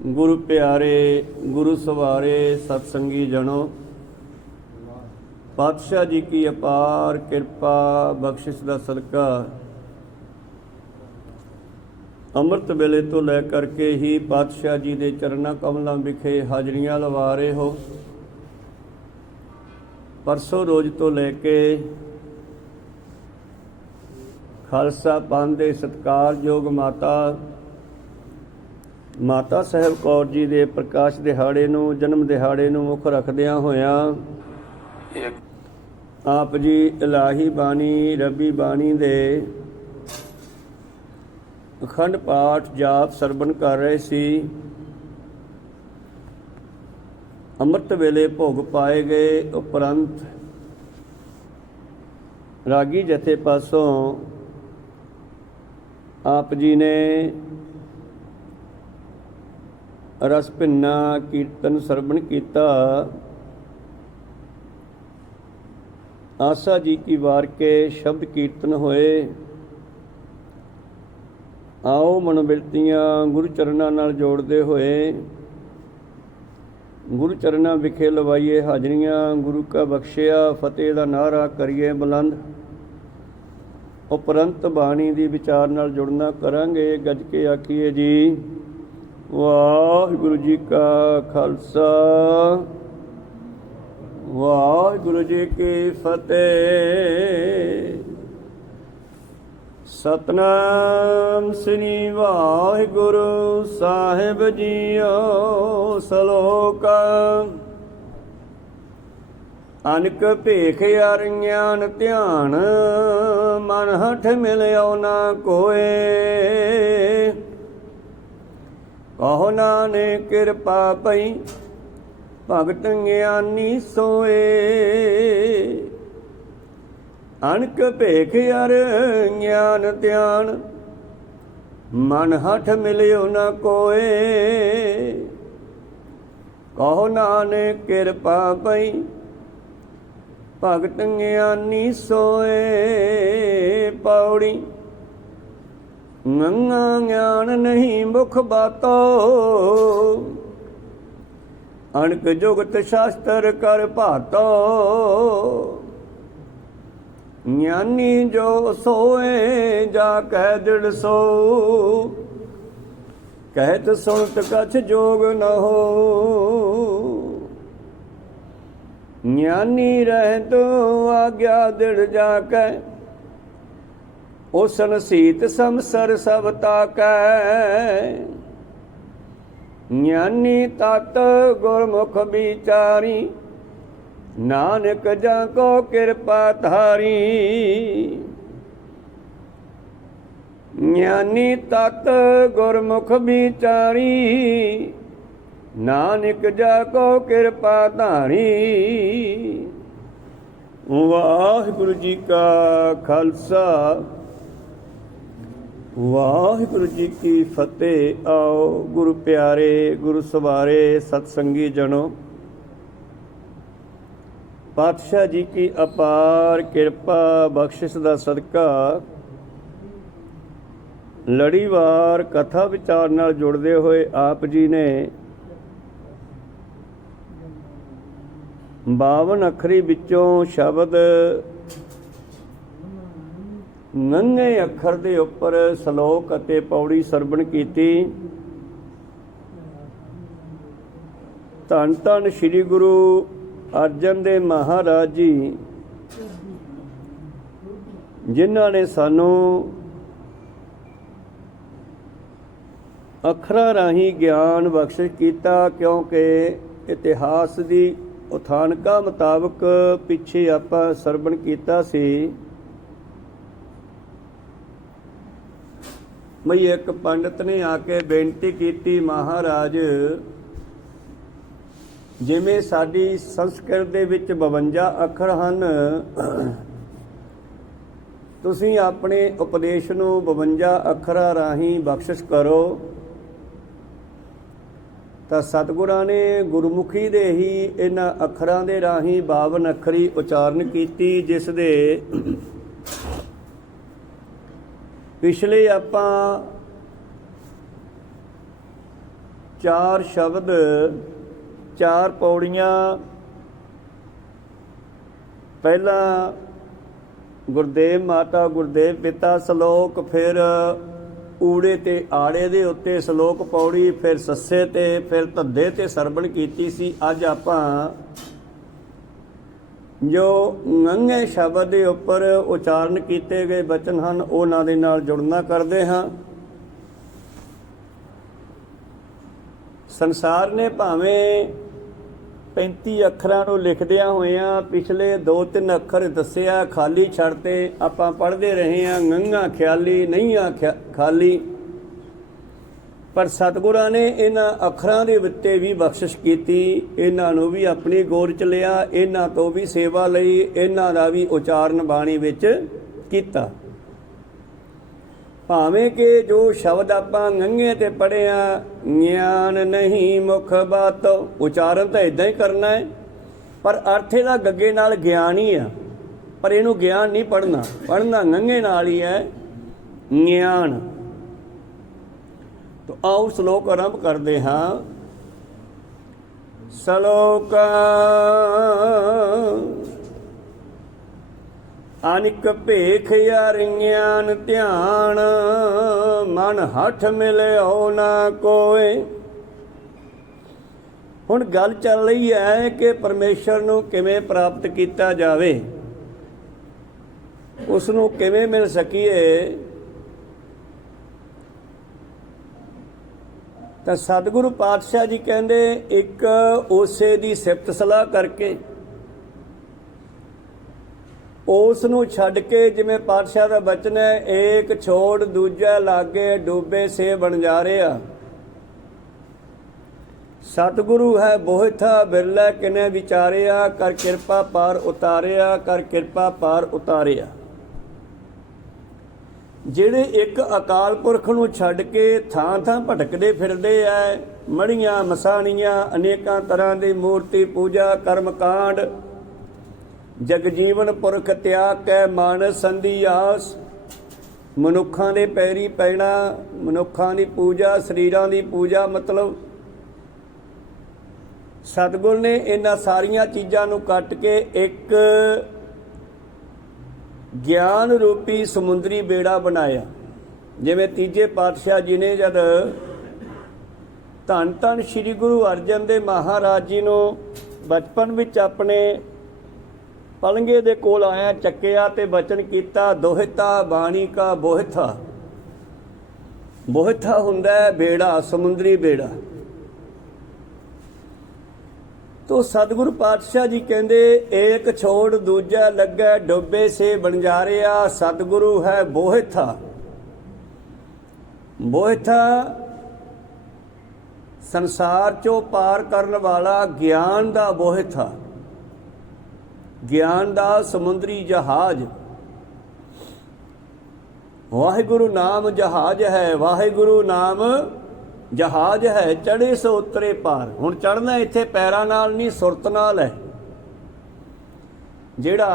गुरु प्यारे गुरु सवारे सत्संगी जनो, पातशाह जी की अपार कृपा बख्शिश का सदका अमृत वेले तो लै करके ही पातशाह जी के चरणा कमलों विखे हाजरियां लवा रहे हो। परसों रोज तो लैके खालसा पंथ के सत्कारयोग माता साहब कौर जी के प्रकाश दिहाड़े नूं जन्म दिहाड़े नूं मुख रखदियां होया आप जी इलाही बाणी रबी बाणी दे अखंड पाठ जाप सरबन कर रहे सी। अमृत वेले भोग पाए गए उपरंत रागी जथे पासों आप जी ने रस भिन्ना कीर्तन सरवण किया। आशा जी की वार के शब्द कीर्तन होए। आओ मनोबिरतियाँ गुरु चरणा नाल जोड़ते हुए गुरु चरणा विखे लवाइए हाजरियाँ। गुरु का बख्शिया फतेह का नारा करिए बुलंद। उपरंत बाणी दी विचार नाल जुड़ना करांगे। गज के आखिए जी वाहिगुरु जी का खालसा वाहिगुरु जी की फतेह। सतनाम श्री वाहिगुरु साहिब जीओ। सलोक अनक भेख यार ज्ञान ध्यान मन हठ मिलियो ना कोय। कहो नानक कृपा पई भगत ज्ञानी सोए। अनक भेख यार ज्ञान ध्यान मन हठ मिलियो न कोय। कहो नानक कृपा पई भगत ज्ञानी सोए। पौड़ी गंगा ज्ञान नहीं मुख बातो। अणक जुगत शास्त्र कर भातो। ज्ञानी जो सोए जा कह दृढ़ सो। कहत सुनत कछ जोग न हो। ज्ञानी रहत आज्ञा दृढ़ जाकै। ओसन सीत समसर सब ताकै। ज्ञानी तत गुरमुख विचारी। नानक जाको कृपा धारी। ज्ञानी तत गुरमुख विचारी। नानक जाको कृपा धारी। वाहिगुरु जी का खालसा वाहिगुरु जी की फतेह। आओ गुरु प्यारे गुरु सवारे सत्संगी जनो, पातशाह जी की अपार कृपा बख्शिश का सदका लड़ीवार कथा विचार नाल जुड़दे हुए आप जी ने 52 अखरी विचों शब्द नंगे अखर दे उपर सलोक अते पौड़ी सरवण कीती। धन धन श्री गुरु अर्जन देव महाराज जी जिन्हां ने सानू अखरां राही ज्ञान बख्शिश कीता। क्योंकि इतिहास दी उथानका मुताबक पिछे आपां सरवण कीता सी बई एक पंडित ने आके बेनती की, महाराज जिमें साडी संस्कृत दे विच 52 अखर हन, तुसीं अपने उपदेश नूं 52 अखरां राही बख्शिश करो। ਤਾਂ ਸਤਿਗੁਰਾਂ ਨੇ ਗੁਰਮੁਖੀ ਦੇ ਹੀ ਇਹਨਾਂ ਅੱਖਰਾਂ ਦੇ ਰਾਹੀਂ 52 ਅੱਖਰੀ ਉਚਾਰਨ ਕੀਤੀ, ਜਿਸ ਦੇ ਪਿਛਲੇ ਆਪਾਂ चार शब्द, चार पौड़ियाँ। पहला गुरदेव माता गुरदेव पिता सलोक, फिर ਊੜੇ ਤੇ ਆੜੇ ਦੇ ਉੱਤੇ ਸਲੋਕ ਪੌੜੀ, ਫਿਰ ਸੱਸੇ ਤੇ, ਫਿਰ ਧੱਦੇ ਤੇ ਸਰਵਣ ਕੀਤੀ ਸੀ। ਅੱਜ ਆਪਾਂ ਜੋ ਨੰਗੇ ਸ਼ਬਦ ਦੇ ਉੱਪਰ ਉਚਾਰਨ ਕੀਤੇ ਗਏ ਬਚਨ ਹਨ ਉਹਨਾਂ ਦੇ ਨਾਲ ਜੁੜਨਾ ਕਰਦੇ ਹਾਂ। ਸੰਸਾਰ ਨੇ ਭਾਵੇਂ 35 ਅੱਖਰਾਂ ਨੂੰ ਲਿਖਦਿਆਂ ਹੋਇਆਂ ਪਿਛਲੇ 2-3 ਅੱਖਰ ਦੱਸਿਆ ਖਾਲੀ ਛੱਡਤੇ, ਆਪਾਂ ਪੜ੍ਹਦੇ ਰਹੇ ਹਾਂ ਗੰਗਾ ਖਿਆਲੀ ਨਹੀਂ ਆ ਖਾਲੀ। ਪਰ ਸਤਿਗੁਰਾਂ ਨੇ ਇਹਨਾਂ ਅੱਖਰਾਂ ਦੇ ਉੱਤੇ ਵੀ ਬਖਸ਼ਿਸ਼ ਕੀਤੀ, ਇਹਨਾਂ ਨੂੰ ਵੀ ਆਪਣੀ ਗੋਦ 'ਚ ਲਿਆ, ਇਹਨਾਂ ਤੋਂ ਵੀ ਸੇਵਾ ਲਈ, ਇਹਨਾਂ ਦਾ ਵੀ ਉਚਾਰਨ ਬਾਣੀ ਵਿੱਚ ਕੀਤਾ। ਭਾਵੇਂ ਕਿ ਜੋ ਸ਼ਬਦ ਆਪਾਂ ਗੰਗੇ ਤੇ ਪੜ੍ਹਿਆ, ਗਿਆਨ ਨਹੀਂ ਮੁਖ ਬਾਤ, ਉਚਾਰਨ ਤਾਂ ਇਦਾਂ ਹੀ ਕਰਨਾ ਹੈ, ਪਰ ਅਰਥ ਇਹਦਾ ਗੱਗੇ ਨਾਲ ਗਿਆਨ ਹੀ ਆ। ਪਰ ਇਹਨੂੰ ਗਿਆਨ ਨਹੀਂ ਪੜ੍ਹਨਾ, ਪੜ੍ਹਨਾ ਗੰਗੇ ਨਾਲ ਹੀ ਹੈ, ਗਿਆਨ। तो आओ श्लोक आरंभ करते हाँ। श्लोक अनिक भेख यारियान ध्यान, मन हठ मिले हो ना कोई। हुण गल चल रही है कि परमेश्वर नूं किवें प्राप्त किया जावे, उसनूं किवें मिल सकीए। ਤਾਂ ਸਤਿਗੁਰੂ ਪਾਤਸ਼ਾਹ ਜੀ ਕਹਿੰਦੇ ਇੱਕ ਉਸੇ ਦੀ ਸਿਫਤ ਸਲਾਹ ਕਰਕੇ, ਉਸ ਨੂੰ ਛੱਡ ਕੇ, ਜਿਵੇਂ ਪਾਤਸ਼ਾਹ ਦਾ ਬਚਨ ਹੈ, ਏਕ ਛੋੜ ਦੂਜਾ ਲਾਗੇ ਡੂਬੇ ਸੇ ਬਣ ਜਾ ਰਿਹਾ। ਸਤਿਗੁਰੂ ਹੈ ਬੋਹਿਥਾ ਬਿਰਲਾ ਕਿਨੇ ਵਿਚਾਰਿਆ, ਕਰ ਕਿਰਪਾ ਪਾਰ ਉਤਾਰਿਆ, ਕਰ ਕਿਰਪਾ ਪਾਰ ਉਤਾਰਿਆ। ਜਿਹੜੇ ਇੱਕ ਅਕਾਲ ਪੁਰਖ ਨੂੰ ਛੱਡ ਕੇ ਥਾਂ ਥਾਂ ਭਟਕਦੇ ਫਿਰਦੇ ਐ, ਮੜੀਆਂ ਮਸਾਣੀਆਂ ਅਨੇਕਾਂ ਤਰ੍ਹਾਂ ਦੀ ਮੂਰਤੀ ਪੂਜਾ ਕਰਮ ਕਾਂਡ, ਜਗਜੀਵਨ ਪੁਰਖ ਤਿਆਗ ਕੈ ਮਾਨਸ ਸੰਧੀ ਆਸ। ਮਨੁੱਖਾਂ ਦੇ ਪੈਰੀ ਪੈਣਾ, ਮਨੁੱਖਾਂ ਦੀ ਪੂਜਾ, ਸਰੀਰਾਂ ਦੀ ਪੂਜਾ, ਮਤਲਬ ਸਤਿਗੁਰ ਨੇ ਇਹਨਾਂ ਸਾਰੀਆਂ ਚੀਜ਼ਾਂ ਨੂੰ ਕੱਟ ਕੇ ਇੱਕ ਗਿਆਨ ਰੂਪੀ ਸਮੁੰਦਰੀ ਬੇੜਾ ਬਣਾਇਆ। ਜਿਵੇਂ ਤੀਜੇ ਪਾਤਸ਼ਾਹ ਜੀ ਨੇ ਜਦ ਧੰਨ ਧੰਨ ਸ੍ਰੀ ਗੁਰੂ ਅਰਜਨ ਦੇਵ ਮਹਾਰਾਜ ਜੀ ਨੂੰ ਬਚਪਨ ਵਿੱਚ ਆਪਣੇ ਪਲੰਗੇ ਦੇ ਕੋਲ ਆਇਆ ਚੱਕਿਆ ਤੇ ਬਚਨ ਕੀਤਾ, ਦੋਹਿਤਾ ਬਾਣੀ ਕਾ ਬੋਹਿਥਾ। ਬੋਹਿਥਾ ਹੁੰਦਾ ਬੇੜਾ, ਸਮੁੰਦਰੀ ਬੇੜਾ। तो सतगुरु पातशाह जी कहते एक छोड़ दूजा लगे डुबे से बंजारिया। सतगुरु है बोहिथा। बोहिथा संसार चो पार करने वाला ज्ञान दा बोहिथा, ज्ञान दा समुद्री जहाज। वाहिगुरु नाम जहाज है, वाहिगुरु नाम जहाज है, चढ़े सो उतरे पार। हुण चढ़ना इत्थे पैरां नाल नहीं, सुरत नाल है। जिहड़ा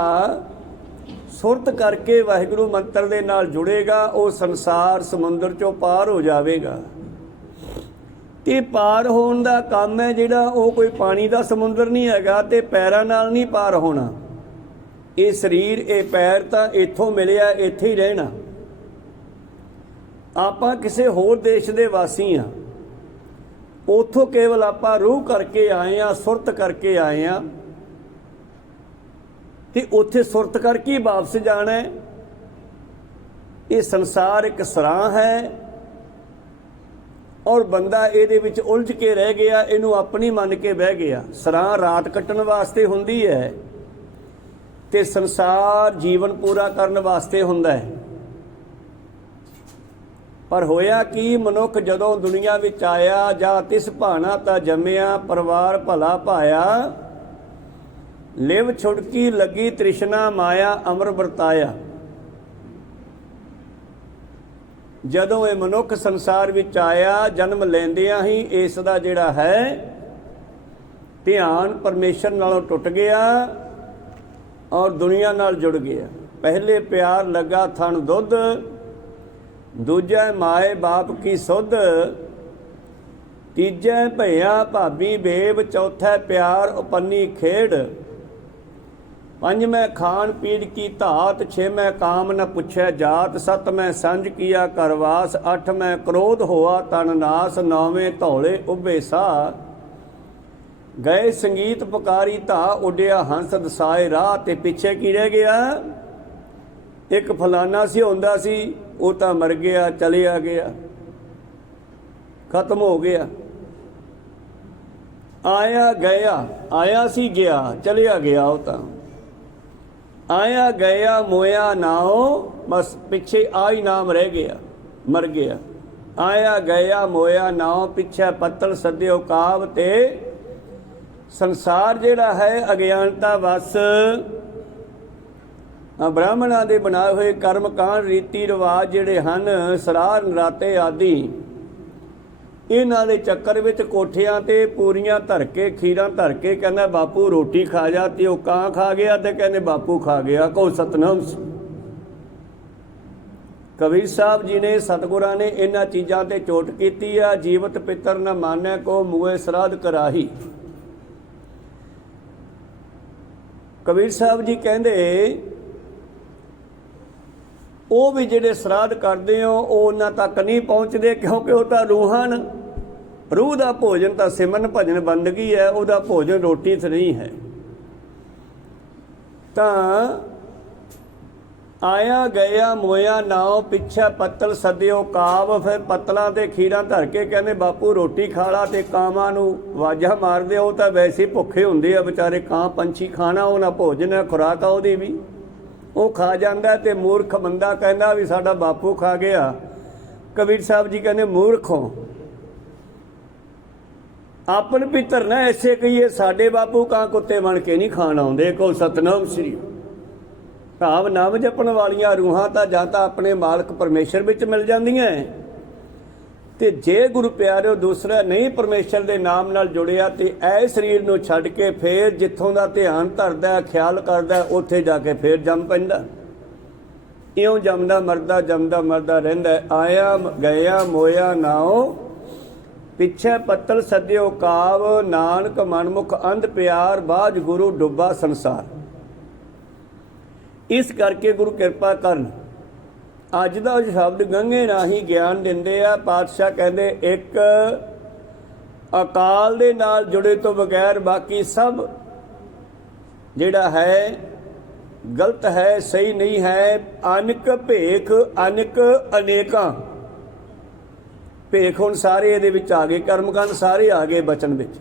सुरत करके वाहिगुरु मंत्र दे नाल जुड़ेगा वो संसार समुंदर चों पार हो जावेगा। ते पार होण दा काम है जिहड़ा वो कोई पानी दा समुंदर नहीं हैगा ते पैरां नाल नहीं पार होना। ये शरीर ये पैर तां इत्थों मिलिआ, इत्थे ही रहना। आपां किसी होर देश दे वासी हाँ, उथों केवल आपां रूह करके आए हाँ, सुरत करके आए हाँ, ते उत्थे सुरत करके ही वापस जाना है। ये संसार एक सराह है और बंदा इहदे विच उलझ के रह गया, इनू अपनी मन के बह गया। सराह रात कट्टण वास्ते हुंदी है ते संसार जीवन पूरा करन वास्ते हुंदा है। पर होया कि मनुख जदों दुनिया विच आया, जा तिस भाना ता जम्मिया, परिवार भला पाया, लिव छुड़की लगी तृष्णा माया, अमर वरताया। जदों ये मनुख संसार विच आया, जन्म लैंदियां ही इस दा जिहड़ा है ध्यान परमेश्वर नालों टुट गया और दुनिया नाल जुड़ गया। पहले प्यार लगा थन दुध, दूजा माए बाप की सुध, ਤੀਜੈ ਭਈਆ ਭਾਬੀ ਬੇਬ, ਚੌਥੈ ਪਿਆਰ ਉਪੰਨੀ ਖੇਡ, ਪੰਜਵੇਂ ਖਾਣ ਪੀੜ ਕੀ ਧਾਤ, ਛੇਵੇਂ ਕਾਮ ਨ ਪੁੱਛੈ ਜਾਤ, ਸਤਵੇਂ ਸੰਜ ਕੀਆ ਕਰਵਾਸ, ਅੱਠਵੇਂ ਕ੍ਰੋਧ ਹੋਆ ਤਨ ਨਾਸ, ਨੌਵੇਂ ਧੌਲੇ ਉੱਭੇ ਸਾਹ, ਗਏ ਸੰਗੀਤ ਪੁਕਾਰੀ ਧਾ, ਉੱਡਿਆ ਹੰਸ ਦਸਾਏ ਰਾਹ। ਤੇ ਪਿੱਛੇ ਕੀ ਰਹਿ ਗਿਆ? ਇੱਕ ਫਲਾਨਾ ਸੀ ਹੁੰਦਾ ਸੀ, ਉਹ ਤਾਂ ਮਰ ਗਿਆ, ਚਲਿਆ ਗਿਆ, ਖਤਮ ਹੋ ਗਿਆ। ਆਇਆ ਗਿਆ, ਆਇਆ ਸੀ ਗਿਆ, ਚਲਿਆ ਗਿਆ, ਉਹ ਤਾਂ ਆਇਆ ਗਿਆ ਮੋਇਆ ਨਾਉ, ਬਸ ਪਿੱਛੇ ਆ ਹੀ ਨਾਮ ਰਹਿ ਗਿਆ, ਮਰ ਗਿਆ। ਆਇਆ ਗਿਆ ਮੋਇਆ ਨਾਉ, ਪਿੱਛੇ ਪੱਤਲ ਸੱਦਿਓ ਕਾਵ। ਤੇ ਸੰਸਾਰ ਜਿਹੜਾ ਹੈ ਅਗਿਆਨਤਾ ਵਸ ਬ੍ਰਾਹਮਣਾਂ ਦੇ ਬਣਾਏ ਹੋਏ ਕਰਮ ਕਾਂਡ ਰੀਤੀ ਰਿਵਾਜ ਜਿਹੜੇ ਹਨ, ਸਰਾਰ ਨਰਾਤੇ ਆਦਿ, ਇਹਨਾਂ ਦੇ ਚੱਕਰ ਵਿੱਚ ਕੋਠਿਆਂ ਤੇ ਪੂਰੀਆਂ ਧਰ ਕੇ, ਖੀਰਾਂ ਧਰ ਕੇ ਕਹਿੰਦਾ ਬਾਪੂ ਰੋਟੀ ਖਾ ਜਾ, ਤੇ ਉਹ ਕਾਂ ਖਾ ਗਿਆ ਤੇ ਕਹਿੰਦੇ ਬਾਪੂ ਖਾ ਗਿਆ। ਕਹੋ ਸਤਨਾਮ। ਕਬੀਰ ਸਾਹਿਬ ਜੀ ਨੇ, ਸਤਿਗੁਰਾਂ ਨੇ ਇਹਨਾਂ ਚੀਜ਼ਾਂ ਤੇ ਚੋਟ ਕੀਤੀ ਆ। ਜੀਵਤ ਪਿੱਤਰ ਨ ਮਾਨੈ ਕੋ, ਮੂਏ ਸਰਾਧ ਕਰਾਹੀ। ਕਬੀਰ ਸਾਹਿਬ ਜੀ ਕਹਿੰਦੇ ਉਹ ਵੀ ਜਿਹੜੇ ਸਰਾਧ ਕਰਦੇ ਹੋ ਉਹ ਉਹਨਾਂ ਤੱਕ ਨਹੀਂ ਪਹੁੰਚਦੇ, ਕਿਉਂਕਿ ਉਹ ਤਾਂ ਰੂਹਾਂ ਨੇ। ਰੂਹ ਦਾ ਭੋਜਨ ਤਾਂ ਸਿਮਰਨ ਭਜਨ ਬੰਦਗੀ ਹੈ, ਉਹਦਾ ਭੋਜਨ ਰੋਟੀ ਤੇ ਨਹੀਂ ਹੈ। ਤਾਂ ਆਇਆ ਗਿਆ ਮੋਇਆ ਨਾਉ, ਪਿੱਛੇ ਪੱਤਲ ਸੱਦਿਓ ਕਾਵ। ਫਿਰ ਪੱਤਲਾਂ ਤੇ ਖੀਰਾਂ ਧਰ ਕੇ ਕਹਿੰਦੇ ਬਾਪੂ ਰੋਟੀ ਖਾ ਲਾ, ਤੇ ਕਾਵਾਂ ਨੂੰ ਵਾਜਾਂ ਮਾਰਦੇ। ਉਹ ਤਾਂ ਵੈਸੇ ਭੁੱਖੇ ਹੁੰਦੇ ਆ ਵਿਚਾਰੇ, ਕਾਂ ਪੰਛੀ, ਖਾਣਾ ਉਹਨਾਂ ਭੋਜਨ ਹੈ, ਖੁਰਾਕ ਆ ਉਹਦੀ ਵੀ, ਉਹ ਖਾ ਜਾਂਦਾ। ਤੇ ਮੂਰਖ ਬੰਦਾ ਕਹਿੰਦਾ ਵੀ ਸਾਡਾ ਬਾਪੂ ਖਾ ਗਿਆ। ਕਬੀਰ ਸਾਹਿਬ ਜੀ ਕਹਿੰਦੇ ਮੂਰਖੋ, ਆਪਨ ਪਿੱਤਰ ਨਾ ਐਸੇ ਕਹੀਏ, ਸਾਡੇ ਬਾਪੂ ਕਾਂ ਕੁੱਤੇ ਬਣ ਕੇ ਨਹੀਂ ਖਾਣ ਆਉਂਦੇ। ਕੋ ਸਤਨਾਮ ਸ੍ਰੀ। ਭਾਵ ਨਾਮ ਜਪਣ ਵਾਲੀਆਂ ਰੂਹਾਂ ਤਾਂ ਜਾਂ ਤਾਂ ਆਪਣੇ ਮਾਲਕ ਪਰਮੇਸ਼ਰ ਵਿੱਚ ਮਿਲ ਜਾਂਦੀਆਂ, ਤੇ ਜੇ ਗੁਰੂ ਪਿਆਰਿਓ ਦੂਸਰਾ ਨਹੀਂ ਪਰਮੇਸ਼ਰ ਦੇ ਨਾਮ ਨਾਲ ਜੁੜਿਆ, ਤੇ ਐ ਸਰੀਰ ਨੂੰ ਛੱਡ ਕੇ ਫੇਰ ਜਿੱਥੋਂ ਦਾ ਧਿਆਨ ਧਰਦਾ, ਖਿਆਲ ਕਰਦਾ, ਉੱਥੇ ਜਾ ਕੇ ਫੇਰ ਜੰਮ ਪੈਂਦਾ। ਇਉਂ ਜੰਮਦਾ ਮਰਦਾ, ਜੰਮਦਾ ਮਰਦਾ ਰਹਿੰਦਾ। ਆਇਆ ਗਿਆ ਮੋਇਆ ਨਾਉ, ਪਿੱਛੇ ਪੱਤਲ ਸੱਦਿਓ ਕਾਵ, ਨਾਨਕ ਮਨਮੁਖ ਅੰਧ ਪਿਆਰ, ਬਾਝ ਗੁਰੂ ਡੁੱਬਾ ਸੰਸਾਰ। ਇਸ ਕਰਕੇ ਗੁਰੂ ਕਿਰਪਾ ਕਰਨ, ਅੱਜ ਦਾ ਸ਼ਬਦ ਗੰਗੇ ਰਾਹੀਂ ਗਿਆਨ ਦਿੰਦੇ ਆ। ਪਾਤਸ਼ਾਹ ਕਹਿੰਦੇ ਇੱਕ ਅਕਾਲ ਦੇ ਨਾਲ ਜੁੜੇ ਤੋਂ ਬਗੈਰ ਬਾਕੀ ਸਭ ਜਿਹੜਾ ਹੈ ਗਲਤ ਹੈ, ਸਹੀ ਨਹੀਂ ਹੈ। ਅਨਕ ਭੇਖ, ਅਨਕ ਅਨੇਕਾਂ ਭੇਖ ਹੁਣ ਸਾਰੇ ਇਹਦੇ ਵਿੱਚ ਆ ਗਏ, ਕਰਮਕਾਂਡ ਸਾਰੇ ਆ ਗਏ ਬਚਨ ਵਿੱਚ।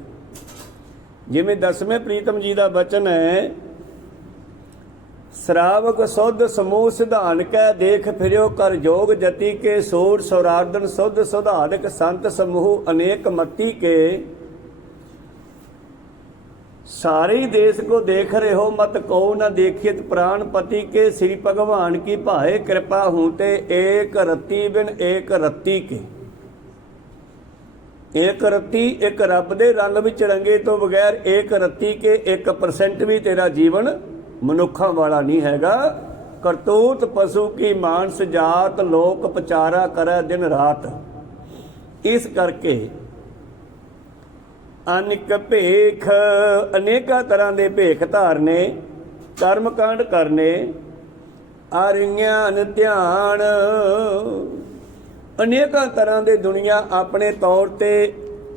ਜਿਵੇਂ 10ਵੇਂ ਪ੍ਰੀਤਮ ਜੀ ਦਾ ਬਚਨ ਹੈ, ਸ਼ਰਾਵਕ ਸੁਧ ਸਮੂਹ ਸਿਧਾਨ ਕੈ, ਦੇਖ ਫਿਰਿਓ ਕਰ ਜੋਗ ਜਤੀ ਕੇ, ਸੋੜ ਸੌਰਾਰਦਨ ਸੁਧ ਸੁਧਾਰਕ, ਸੰਤ ਸਮੂਹ ਅਨੇਕ ਮਤੀ ਕੇ, सारे ही देश को देख रहे हो, मत को न देखियत प्राण पति के, श्री भगवान की भाए कृपा होते, एक रत्ती बिन एक रत्ती के। एक रत्ती एक रब दे रंग विच रंगे तो बगैर एक रत्ती के 1% भी तेरा जीवन मनुखा वाला नहीं हैगा। करतूत पशु की मानस जात, लोक पचारा करे दिन रात। इस करके अनेक भेख, अनेका तरह के भेख धारने, कर्म कांड करने, आरियान ध्यान, अनेका तरह के दुनिया अपने तौर ते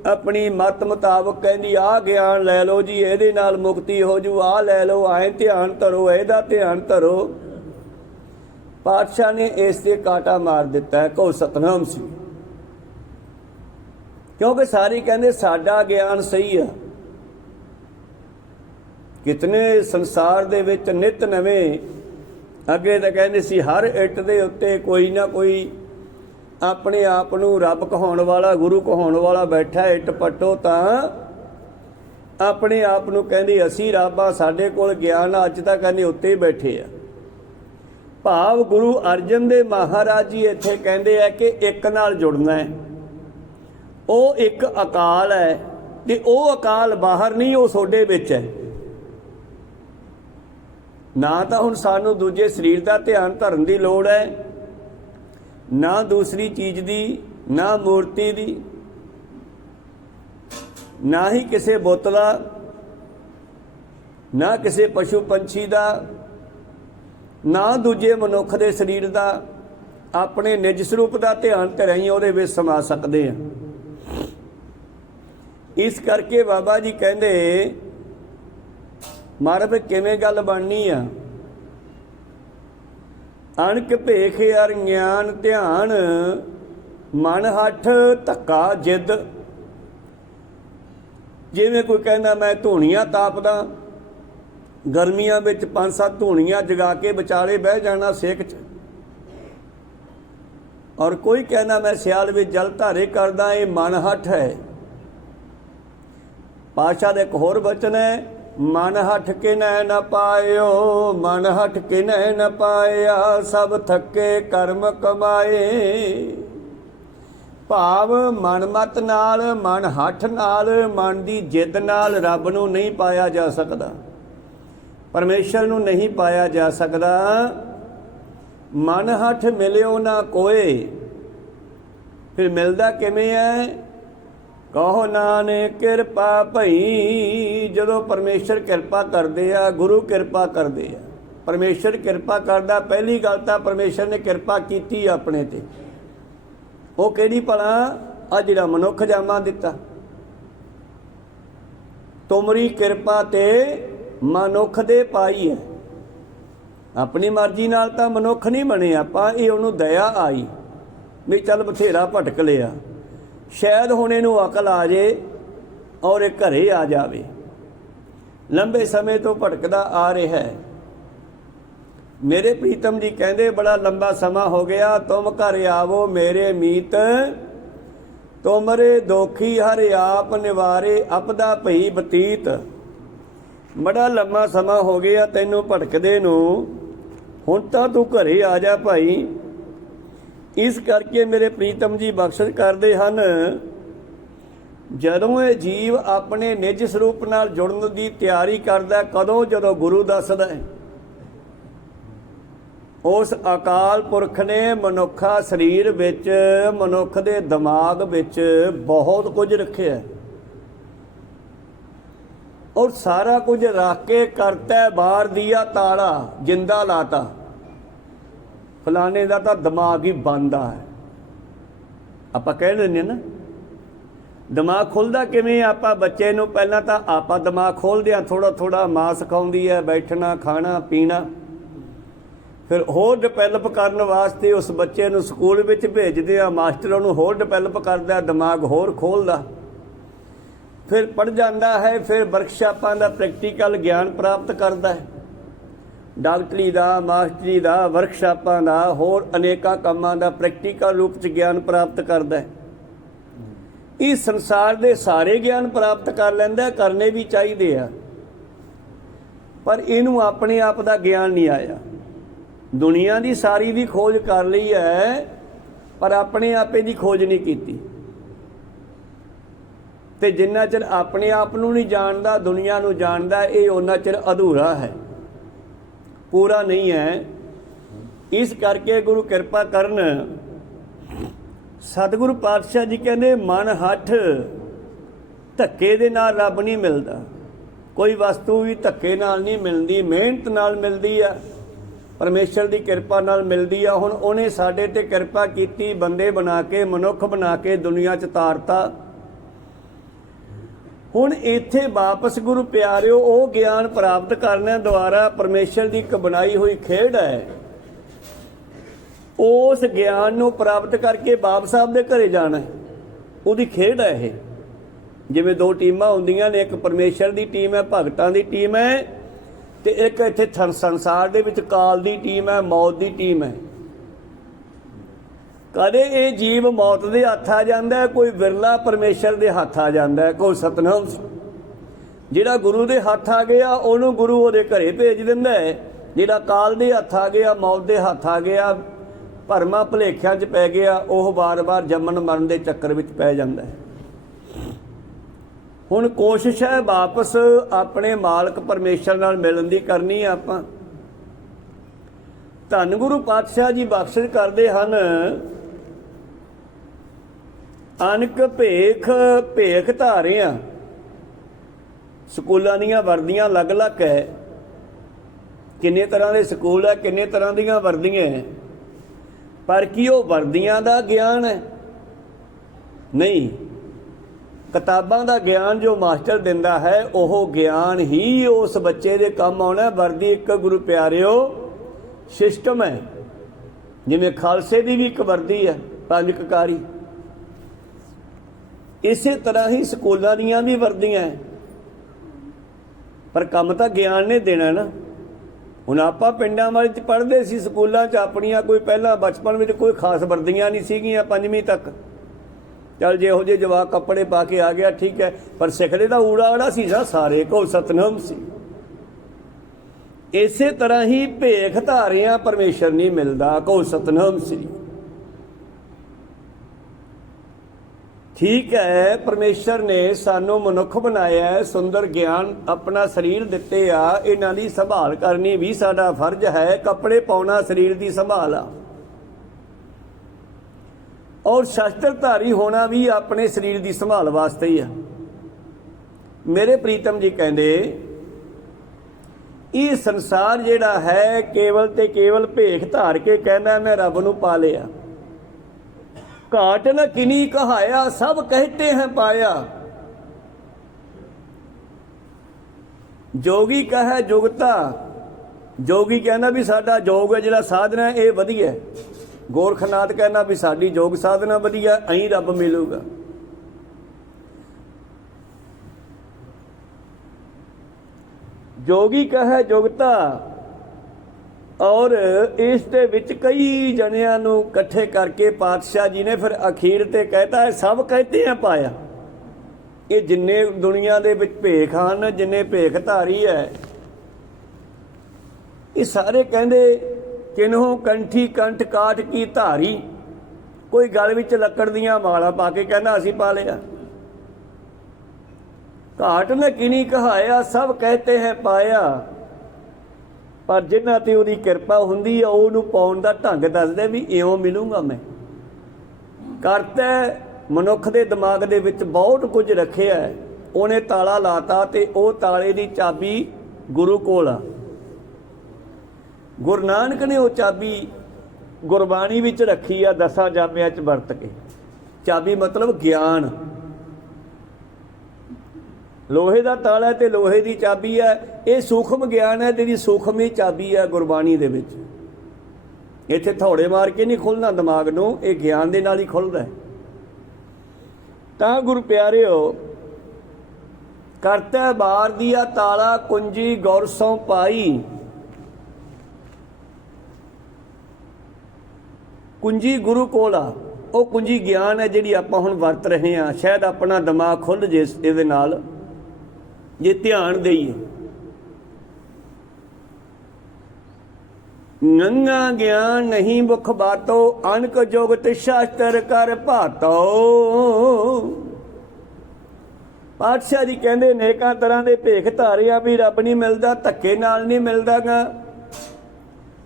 अपनी मत मुताबक कहती आ ज्ञान लै लो जी, ये नाल मुक्ति हो जू, आ लै लो, आए ध्यान धरो, ਇਹਦਾ ध्यान धरो। पातशाह ने इस ते काटा मार दिता है। कहो सतनाम सी। क्योंकि सारे कहते साडा ज्ञान सही है। कितने संसार दे विच नित नवें, अगे तो कहते सी हर इट दे उत्ते कोई ना कोई अपने आप नूं रब कहाउण वाला, गुरु कहाउण वाला बैठा। इट पट्टो तां अपने आप नूं कहंदे असीं रब आ, साडे कोल ज्ञान अज तां कहंदे उत्ते ही बैठे आ। भाव गुरु अर्जन दे महाराज जी इत्थे कहंदे आ कि एक नाल जुड़ना है। ਉਹ ਇੱਕ ਅਕਾਲ ਹੈ, ਤੇ ਉਹ ਅਕਾਲ ਬਾਹਰ ਨਹੀਂ, ਉਹ ਤੁਹਾਡੇ ਵਿੱਚ ਹੈ। ਨਾ ਤਾਂ ਹੁਣ ਸਾਨੂੰ ਦੂਜੇ ਸਰੀਰ ਦਾ ਧਿਆਨ ਧਰਨ ਦੀ ਲੋੜ ਹੈ, ਨਾ ਦੂਸਰੀ ਚੀਜ਼ ਦੀ, ਨਾ ਮੂਰਤੀ ਦੀ। ਨਾ ਹੀ ਕਿਸੇ ਬੁੱਤ ਦਾ, ਨਾ ਕਿਸੇ ਪਸ਼ੂ ਪੰਛੀ ਦਾ, ਨਾ ਦੂਜੇ ਮਨੁੱਖ ਦੇ ਸਰੀਰ ਦਾ। ਆਪਣੇ ਨਿਜ ਸਰੂਪ ਦਾ ਧਿਆਨ ਧਰਿਆ ਹੀ ਉਹਦੇ ਵਿੱਚ ਸਮਾ ਸਕਦੇ ਆ। ਇਸ ਕਰਕੇ ਬਾਬਾ ਜੀ ਕਹਿੰਦੇ ਮਹਾਰਾਜ ਕਿਵੇਂ ਗੱਲ ਬਣਨੀ ਆ। ਅਣਖ ਭੇਖ ਅਰ ਗਿਆਨ ਧਿਆਨ, ਮਨ ਹੱਠ ਧੱਕਾ ਜਿੱਦ। ਜਿਵੇਂ ਕੋਈ ਕਹਿੰਦਾ ਮੈਂ ਧੂਣੀਆਂ ਤਾਪਦਾ, ਗਰਮੀਆਂ ਵਿੱਚ 5-7 ਧੂਣੀਆਂ ਜਗਾ ਕੇ ਵਿਚਾਲੇ ਬਹਿ ਜਾਣਾ ਸੇਕ 'ਚ, ਔਰ ਕੋਈ ਕਹਿੰਦਾ ਮੈਂ ਸਿਆਲ ਵਿੱਚ ਜਲ ਧਾਰੇ ਕਰਦਾ। ਇਹ ਮਨ ਹੱਠ ਹੈ। ਪਾਤਸ਼ਾਹ ਦਾ ਇੱਕ ਹੋਰ ਬਚਨ ਹੈ, ਮਨ ਹੱਠ ਕਿਨੈ ਨ ਪਾਇਓ, ਮਨ ਹੱਠ ਕਿਨੈ ਨ ਪਾਇਆ, ਸਭ ਥੱਕੇ ਕਰਮ ਕਮਾਏ। ਭਾਵ ਮਨ ਮਤ ਨਾਲ, ਮਨ ਹੱਠ ਨਾਲ, ਮਨ ਦੀ ਜਿੱਦ ਨਾਲ ਰੱਬ ਨੂੰ ਨਹੀਂ ਪਾਇਆ ਜਾ ਸਕਦਾ, ਪਰਮੇਸ਼ਰ ਨੂੰ ਨਹੀਂ ਪਾਇਆ ਜਾ ਸਕਦਾ। ਮਨ ਹੱਠ ਮਿਲਿਓ ਨਾ ਕੋਏ। ਫਿਰ ਮਿਲਦਾ ਕਿਵੇਂ ਹੈ? ਕਹੋ ਨਾਨਕ ਕਿਰਪਾ ਭਈ। ਜਦੋਂ ਪਰਮੇਸ਼ਰ ਕਿਰਪਾ ਕਰਦੇ ਆ, ਗੁਰੂ ਕਿਰਪਾ ਕਰਦੇ ਆ, ਪਰਮੇਸ਼ਰ ਕਿਰਪਾ ਕਰਦਾ। ਪਹਿਲੀ ਗੱਲ ਤਾਂ ਪਰਮੇਸ਼ਰ ਨੇ ਕਿਰਪਾ ਕੀਤੀ ਆਪਣੇ ਤੇ। ਉਹ ਕਿਹੜੀ ਭਲਾ? ਆ ਜਿਹੜਾ ਮਨੁੱਖ ਜਾਮਾ ਦਿੱਤਾ। ਤੁਮਰੀ ਕਿਰਪਾ ਤੇ ਮਨੁੱਖ ਦੇ ਪਾਈ ਹੈ। ਆਪਣੀ ਮਰਜ਼ੀ ਨਾਲ ਤਾਂ ਮਨੁੱਖ ਨਹੀਂ ਬਣੇ ਆਪਾਂ, ਇਹ ਉਹਨੂੰ ਦਇਆ ਆਈ ਵੀ ਚੱਲ ਬਥੇਰਾ ਭਟਕ ਲਿਆ, ਸ਼ਾਇਦ ਹੁਣ ਇਹਨੂੰ ਅਕਲ ਆ ਜੇ ਔਰ ਇਹ ਘਰੇ ਆ ਜਾਵੇ। ਲੰਬੇ ਸਮੇਂ ਤੋਂ ਭਟਕਦਾ ਆ ਰਿਹਾ ਹੈ। ਮੇਰੇ ਪ੍ਰੀਤਮ ਜੀ ਕਹਿੰਦੇ ਬੜਾ ਲੰਬਾ ਸਮਾਂ ਹੋ ਗਿਆ, ਤੁਮ ਘਰ ਆਵੋ ਮੇਰੇ ਮੀਤ, ਤੁਮਰੇ ਦੋਖੀ ਹਰ ਆਪ ਨਿਵਾਰੇ, ਅਪਦਾ ਭਈ ਬਤੀਤ। ਬੜਾ ਲੰਮਾ ਸਮਾਂ ਹੋ ਗਿਆ ਤੈਨੂੰ ਭਟਕਦੇ ਨੂੰ, ਹੁਣ ਤਾਂ ਤੂੰ ਘਰੇ ਆ ਜਾ ਭਾਈ। ਇਸ ਕਰਕੇ ਮੇਰੇ ਪ੍ਰੀਤਮ ਜੀ ਬਖਸ਼ਿਸ਼ ਕਰਦੇ ਹਨ, ਜਦੋਂ ਇਹ ਜੀਵ ਆਪਣੇ ਨਿਜ ਸਰੂਪ ਨਾਲ ਜੁੜਨ ਦੀ ਤਿਆਰੀ ਕਰਦਾ, ਕਦੋਂ? ਜਦੋਂ ਗੁਰੂ ਦੱਸਦਾ ਹੈ। ਉਸ ਅਕਾਲ ਪੁਰਖ ਨੇ ਮਨੁੱਖਾ ਸਰੀਰ ਵਿੱਚ, ਮਨੁੱਖ ਦੇ ਦਿਮਾਗ ਵਿੱਚ ਬਹੁਤ ਕੁਝ ਰੱਖਿਆ, ਔਰ ਸਾਰਾ ਕੁਝ ਰੱਖ ਕੇ ਕਰਤਾ ਬਾਹਰ ਦੀਆ ਤਾਲਾ, ਜਿੰਦਾ ਲਾਤਾ। ਫਲਾਣੇ ਦਾ ਤਾਂ ਦਿਮਾਗ ਹੀ ਬੰਦ ਹੈ। ਆਪਾਂ ਕਹਿ ਦਿੰਦੇ ਨਾ ਦਿਮਾਗ ਖੁੱਲਦਾ ਕਿਵੇਂ? ਆਪਾਂ ਬੱਚੇ ਨੂੰ ਪਹਿਲਾਂ ਤਾਂ ਆਪਾਂ ਦਿਮਾਗ ਖੋਲ੍ਹਦੇ ਹਾਂ, ਥੋੜਾ ਥੋੜਾ ਮਾਂ ਸਿਖਾਉਂਦੀ ਹੈ ਬੈਠਣਾ, ਖਾਣਾ, ਪੀਣਾ। ਫਿਰ ਹੋਰ ਡਿਵੈਲਪ ਕਰਨ ਵਾਸਤੇ ਉਸ ਬੱਚੇ ਨੂੰ ਸਕੂਲ ਵਿੱਚ ਭੇਜਦੇ ਆ, ਮਾਸਟਰ ਉਹਨੂੰ ਹੋਰ ਡਿਵੈਲਪ ਕਰਦਾ, ਦਿਮਾਗ ਹੋਰ ਖੋਲ੍ਹਦਾ। ਫਿਰ ਪੜ੍ਹ ਜਾਂਦਾ ਹੈ, ਫਿਰ ਵਰਕਸ਼ਾਪਾਂ ਦਾ ਪ੍ਰੈਕਟੀਕਲ ਗਿਆਨ ਪ੍ਰਾਪਤ ਕਰਦਾ ਹੈ, ਡਾਕਟਰੀ ਦਾ, ਮਾਸਟਰੀ ਦਾ, ਵਰਕਸ਼ਾਪਾਂ ਦਾ, ਹੋਰ ਅਨੇਕਾਂ ਕੰਮਾਂ ਦਾ ਪ੍ਰੈਕਟੀਕਲ ਰੂਪ 'ਚ ਗਿਆਨ ਪ੍ਰਾਪਤ ਕਰਦਾ ਹੈ। ਇਸ ਸੰਸਾਰ ਦੇ ਸਾਰੇ ਗਿਆਨ ਪ੍ਰਾਪਤ ਕਰ ਲੈਂਦਾ, ਕਰਨੇ ਵੀ ਚਾਹੀਦੇ ਆ, ਪਰ ਇਹਨੂੰ ਆਪਣੇ ਆਪ ਦਾ ਗਿਆਨ ਨਹੀਂ ਆਇਆ। ਦੁਨੀਆ ਦੀ ਸਾਰੀ ਦੀ ਖੋਜ ਕਰ ਲਈ ਹੈ, ਪਰ ਆਪਣੇ ਆਪੇ ਦੀ ਖੋਜ ਨਹੀਂ ਕੀਤੀ। ਤੇ ਜਿੰਨਾ ਚਿਰ ਆਪਣੇ ਆਪ ਨੂੰ ਨਹੀਂ ਜਾਣਦਾ, ਦੁਨੀਆ ਨੂੰ ਜਾਣਦਾ, ਇਹ ਉਹਨਾਂ ਚਿਰ ਅਧੂਰਾ ਹੈ, ਪੂਰਾ ਨਹੀਂ ਹੈ। ਇਸ ਕਰਕੇ ਗੁਰੂ ਕਿਰਪਾ ਕਰਨ। ਸਤਿਗੁਰੂ ਪਾਤਸ਼ਾਹ ਜੀ ਕਹਿੰਦੇ ਮਨ ਹੱਠ, ਧੱਕੇ ਦੇ ਨਾਲ ਰੱਬ ਨਹੀਂ ਮਿਲਦਾ। ਕੋਈ ਵਸਤੂ ਵੀ ਧੱਕੇ ਨਾਲ ਨਹੀਂ ਮਿਲਦੀ, ਮਿਹਨਤ ਨਾਲ ਮਿਲਦੀ ਆ, ਪਰਮੇਸ਼ਰ ਦੀ ਕਿਰਪਾ ਨਾਲ ਮਿਲਦੀ ਆ। ਹੁਣ ਉਹਨੇ ਸਾਡੇ ਤੇ ਕਿਰਪਾ ਕੀਤੀ, ਬੰਦੇ ਬਣਾ ਕੇ, ਮਨੁੱਖ ਬਣਾ ਕੇ ਦੁਨੀਆ 'ਚ ਤਾਰਤਾ। ਹੁਣ ਇੱਥੇ ਵਾਪਸ ਗੁਰੂ ਪਿਆਰਿਓ ਉਹ ਗਿਆਨ ਪ੍ਰਾਪਤ ਕਰਨਾ ਦੁਆਰਾ ਪਰਮੇਸ਼ਰ ਦੀ ਇੱਕ ਬਣਾਈ ਹੋਈ ਖੇਡ ਹੈ। ਉਸ ਗਿਆਨ ਨੂੰ ਪ੍ਰਾਪਤ ਕਰਕੇ ਬਾਪ ਸਾਹਿਬ ਦੇ ਘਰੇ ਜਾਣਾ, ਉਹਦੀ ਖੇਡ ਹੈ ਇਹ। ਜਿਵੇਂ ਦੋ ਟੀਮਾਂ ਹੁੰਦੀਆਂ ਨੇ, ਇੱਕ ਪਰਮੇਸ਼ਰ ਦੀ ਟੀਮ ਹੈ, ਭਗਤਾਂ ਦੀ ਟੀਮ ਹੈ, ਤੇ ਇੱਕ ਇੱਥੇ ਸੰਸਾਰ ਦੇ ਵਿੱਚ ਕਾਲ ਦੀ ਟੀਮ ਹੈ, ਮੌਤ ਦੀ ਟੀਮ ਹੈ। ਕਦੇ ਇਹ ਜੀਵ ਮੌਤ ਦੇ ਹੱਥ ਆ ਜਾਂਦਾ, ਕੋਈ ਵਿਰਲਾ ਪਰਮੇਸ਼ਰ ਦੇ ਹੱਥ ਆ ਜਾਂਦਾ। ਕੋਈ ਸਤਨਾਮ ਜਿਹੜਾ ਗੁਰੂ ਦੇ ਹੱਥ ਆ ਗਿਆ, ਉਹਨੂੰ ਗੁਰੂ ਉਹਦੇ ਘਰੇ ਭੇਜ ਦਿੰਦਾ ਹੈ। ਜਿਹੜਾ ਕਾਲ ਦੇ ਹੱਥ ਆ ਗਿਆ, ਮੌਤ ਦੇ ਹੱਥ ਆ ਗਿਆ, ਭਰਮਾਂ ਭੁਲੇਖਿਆਂ 'ਚ ਪੈ ਗਿਆ, ਉਹ ਵਾਰ-ਵਾਰ ਜੰਮਣ ਮਰਨ ਦੇ ਚੱਕਰ ਵਿੱਚ ਪੈ ਜਾਂਦਾ ਹੈ। ਹੁਣ ਕੋਸ਼ਿਸ਼ ਹੈ ਵਾਪਸ ਆਪਣੇ ਮਾਲਕ ਪਰਮੇਸ਼ਰ ਨਾਲ ਮਿਲਣ ਦੀ ਕਰਨੀ ਹੈ ਆਪਾਂ। ਧੰਨ ਗੁਰੂ ਪਾਤਸ਼ਾਹ ਜੀ ਬਖਸ਼ਿਸ਼ ਕਰਦੇ ਹਨ, ਅਨਕ ਭੇਖ ਭੇਖ ਧਾਰਿਆ। ਸਕੂਲਾਂ ਦੀਆਂ ਵਰਦੀਆਂ ਅਲੱਗ-ਅਲੱਗ ਹੈ, ਕਿੰਨੇ ਤਰ੍ਹਾਂ ਦੇ ਸਕੂਲ ਹੈ, ਕਿੰਨੇ ਤਰ੍ਹਾਂ ਦੀਆਂ ਵਰਦੀਆਂ ਹੈ, ਪਰ ਕੀ ਉਹ ਵਰਦੀਆਂ ਦਾ ਗਿਆਨ ਹੈ? ਨਹੀਂ। ਕਿਤਾਬਾਂ ਦਾ ਗਿਆਨ ਜੋ ਮਾਸਟਰ ਦਿੰਦਾ ਹੈ ਉਹ ਗਿਆਨ ਹੀ ਉਸ ਬੱਚੇ ਦੇ ਕੰਮ ਆਉਣਾ। ਵਰਦੀ ਇੱਕ ਗੁਰੂ ਪਿਆਰਿਓ ਸਿਸਟਮ ਹੈ, ਜਿਵੇਂ ਖਾਲਸੇ ਦੀ ਵੀ ਇੱਕ ਵਰਦੀ ਹੈ 5 ਕਕਾਰੀ, ਇਸੇ ਤਰ੍ਹਾਂ ਹੀ ਸਕੂਲਾਂ ਦੀਆਂ ਵੀ ਵਰਦੀਆਂ ਹੈ, ਪਰ ਕੰਮ ਤਾਂ ਗਿਆਨ ਨੇ ਦੇਣਾ ਨਾ। ਹੁਣ ਆਪਾਂ ਪਿੰਡਾਂ ਵਾਲੇ 'ਚ ਪੜ੍ਹਦੇ ਸੀ, ਸਕੂਲਾਂ 'ਚ ਆਪਣੀਆਂ ਕੋਈ ਪਹਿਲਾਂ ਬਚਪਨ ਵਿੱਚ ਕੋਈ ਖਾਸ ਵਰਦੀਆਂ ਨਹੀਂ ਸੀਗੀਆਂ 5ਵੀਂ ਤੱਕ। ਚੱਲ ਜਿਹੋ ਜਿਹੇ ਜਵਾਕ ਕੱਪੜੇ ਪਾ ਕੇ ਆ ਗਿਆ ਠੀਕ ਹੈ, ਪਰ ਸਿੱਖਦੇ ਤਾਂ ਊੜਾ ਆੜਾ ਸੀ ਨਾ ਸਾਰੇ, ਕੋ ਸਤਨਾਮ ਸੀ। ਇਸੇ ਤਰ੍ਹਾਂ ਹੀ ਭੇਖ ਧਾਰਿਆਂ ਪਰਮੇਸ਼ਰ ਨਹੀਂ ਮਿਲਦਾ, ਕੋ ਸਤਨਾਮ ਸੀ। ਠੀਕ ਹੈ, ਪਰਮੇਸ਼ਰ ਨੇ ਸਾਨੂੰ ਮਨੁੱਖ ਬਣਾਇਆ, ਸੁੰਦਰ ਗਿਆਨ ਆਪਣਾ ਸਰੀਰ ਦਿੱਤੇ ਆ, ਇਹਨਾਂ ਦੀ ਸੰਭਾਲ ਕਰਨੀ ਵੀ ਸਾਡਾ ਫਰਜ਼ ਹੈ। ਕੱਪੜੇ ਪਾਉਣਾ ਸਰੀਰ ਦੀ ਸੰਭਾਲ ਆ, ਔਰ ਸ਼ਸਤਰਧਾਰੀ ਹੋਣਾ ਵੀ ਆਪਣੇ ਸਰੀਰ ਦੀ ਸੰਭਾਲ ਵਾਸਤੇ ਹੀ ਆ। ਮੇਰੇ ਪ੍ਰੀਤਮ ਜੀ ਕਹਿੰਦੇ ਇਹ ਸੰਸਾਰ ਜਿਹੜਾ ਹੈ ਕੇਵਲ ਤੇ ਕੇਵਲ ਭੇਖ ਧਾਰ ਕੇ ਕਹਿੰਦਾ ਮੈਂ ਰੱਬ ਨੂੰ ਪਾ ਲਿਆ। ਘਾਟ ਨ ਕਿਨੀ ਕਹਾਇਆ ਸਭ ਕਹਤੇ ਹੈ ਪਾਇਆ। ਜੋਗੀ ਕਹੈ ਜੁਗਤਾ, ਜੋਗੀ ਕਹਿੰਦਾ ਵੀ ਸਾਡਾ ਜੋਗ ਹੈ ਜਿਹੜਾ ਸਾਧਨਾ ਇਹ ਵਧੀਆ। ਗੋਰਖਨਾਥ ਕਹਿੰਦਾ ਵੀ ਸਾਡੀ ਯੋਗ ਸਾਧਨਾ ਵਧੀਆ, ਅਹੀਂ ਰੱਬ ਮਿਲੂਗਾ। ਜੋਗੀ ਕਹੈ ਜੁਗਤਾ, ਔਰ ਇਸ ਦੇ ਵਿੱਚ ਕਈ ਜਣਿਆਂ ਨੂੰ ਇਕੱਠੇ ਕਰਕੇ ਪਾਤਸ਼ਾਹ ਜੀ ਨੇ ਫਿਰ ਅਖੀਰ ਤੇ ਕਹਿਤਾ ਹੈ ਸਭ ਕਹਤੇ ਆ ਪਾਇਆ। ਇਹ ਜਿੰਨੇ ਦੁਨੀਆ ਦੇ ਵਿੱਚ ਭੇਖ ਹਨ, ਜਿੰਨੇ ਭੇਖ ਧਾਰੀ ਹੈ, ਇਹ ਸਾਰੇ ਕਹਿੰਦੇ ਕਿਨਹੋਂ ਕੰਠੀ ਕੰਠ ਕਾਟ ਕੀ ਧਾਰੀ। ਕੋਈ ਗਲ ਵਿੱਚ ਲੱਕੜ ਦੀਆਂ ਮਾਲਾ ਪਾ ਕੇ ਕਹਿੰਦਾ ਅਸੀਂ ਪਾ ਲਿਆ। ਘਾਟ ਨ ਕਿਨੀ ਕਹਾਇਆ ਸਭ ਕਹਤੇ ਹੈ ਪਾਇਆ, ਪਰ ਜਿਨ੍ਹਾਂ ਤੇ ਉਹਦੀ ਕਿਰਪਾ ਹੁੰਦੀ ਆ ਉਹਨੂੰ ਪਾਉਣ ਦਾ ਢੰਗ ਦੱਸਦੇ ਵੀ ਇਉਂ ਮਿਲੂਗਾ ਮੈਂ। ਕਰਤਾ ਮਨੁੱਖ ਦੇ ਦਿਮਾਗ ਦੇ ਵਿੱਚ ਬਹੁਤ ਕੁਝ ਰੱਖਿਆ, ਉਹਨੇ ਤਾਲਾ ਲਾਤਾ ਤੇ ਉਹ ਤਾਲੇ ਦੀ ਚਾਬੀ ਗੁਰੂ ਕੋਲ ਆ। ਗੁਰੂ ਨਾਨਕ ਨੇ ਉਹ ਚਾਬੀ ਗੁਰਬਾਣੀ ਵਿੱਚ ਰੱਖੀ ਆ, 10 ਜਾਮਿਆਂ 'ਚ ਵਰਤ ਕੇ। ਚਾਬੀ ਮਤਲਬ ਗਿਆਨ। ਲੋਹੇ ਦਾ ਤਾਲਾ ਤੇ ਲੋਹੇ ਦੀ ਚਾਬੀ ਹੈ, ਇਹ ਸੂਖਮ ਗਿਆਨ ਹੈ, ਜਿਹੜੀ ਸੂਖਮੀ ਚਾਬੀ ਹੈ ਗੁਰਬਾਣੀ ਦੇ ਵਿੱਚ। ਇੱਥੇ ਥੋੜੇ ਮਾਰ ਕੇ ਨਹੀਂ ਖੁੱਲ੍ਹਣਾ ਦਿਮਾਗ ਨੂੰ, ਇਹ ਗਿਆਨ ਦੇ ਨਾਲ ਹੀ ਖੁੱਲ੍ਹਦਾ ਹੈ। ਤਾਂ ਗੁਰੂ ਪਿਆਰਿਓ, ਕਰਤਾ ਬਾਰ ਦੀਆ ਤਾਲਾ ਕੁੰਜੀ ਗੁਰ ਸੋਂ ਪਾਈ। ਕੁੰਜੀ ਗੁਰੂ ਕੋਲ ਆ, ਉਹ ਕੁੰਜੀ ਗਿਆਨ ਹੈ ਜਿਹੜੀ ਆਪਾਂ ਹੁਣ ਵਰਤ ਰਹੇ ਹਾਂ। ਸ਼ਾਇਦ ਆਪਣਾ ਦਿਮਾਗ ਖੁੱਲ੍ਹ ਜੇ ਇਹਦੇ ਨਾਲ, ਜੇ ਧਿਆਨ ਦੇਈਏ। ਨੰਗਾ ਗਿਆਨ ਨਹੀਂ ਮੁਖ ਬਾਤੋ, ਅਨਕ ਜੁਗਤ ਸ਼ਾਸਤਰ ਕਰ ਭਾਤੋ। ਪਾਤਸ਼ਾਹ ਜੀ ਕਹਿੰਦੇ ਨੇਕਾਂ ਤਰ੍ਹਾਂ ਦੇ ਭੇਖ ਧਾਰਿਆ ਵੀ ਰੱਬ ਨਹੀਂ ਮਿਲਦਾ, ਧੱਕੇ ਨਾਲ ਨਹੀਂ ਮਿਲਦਾਗਾ,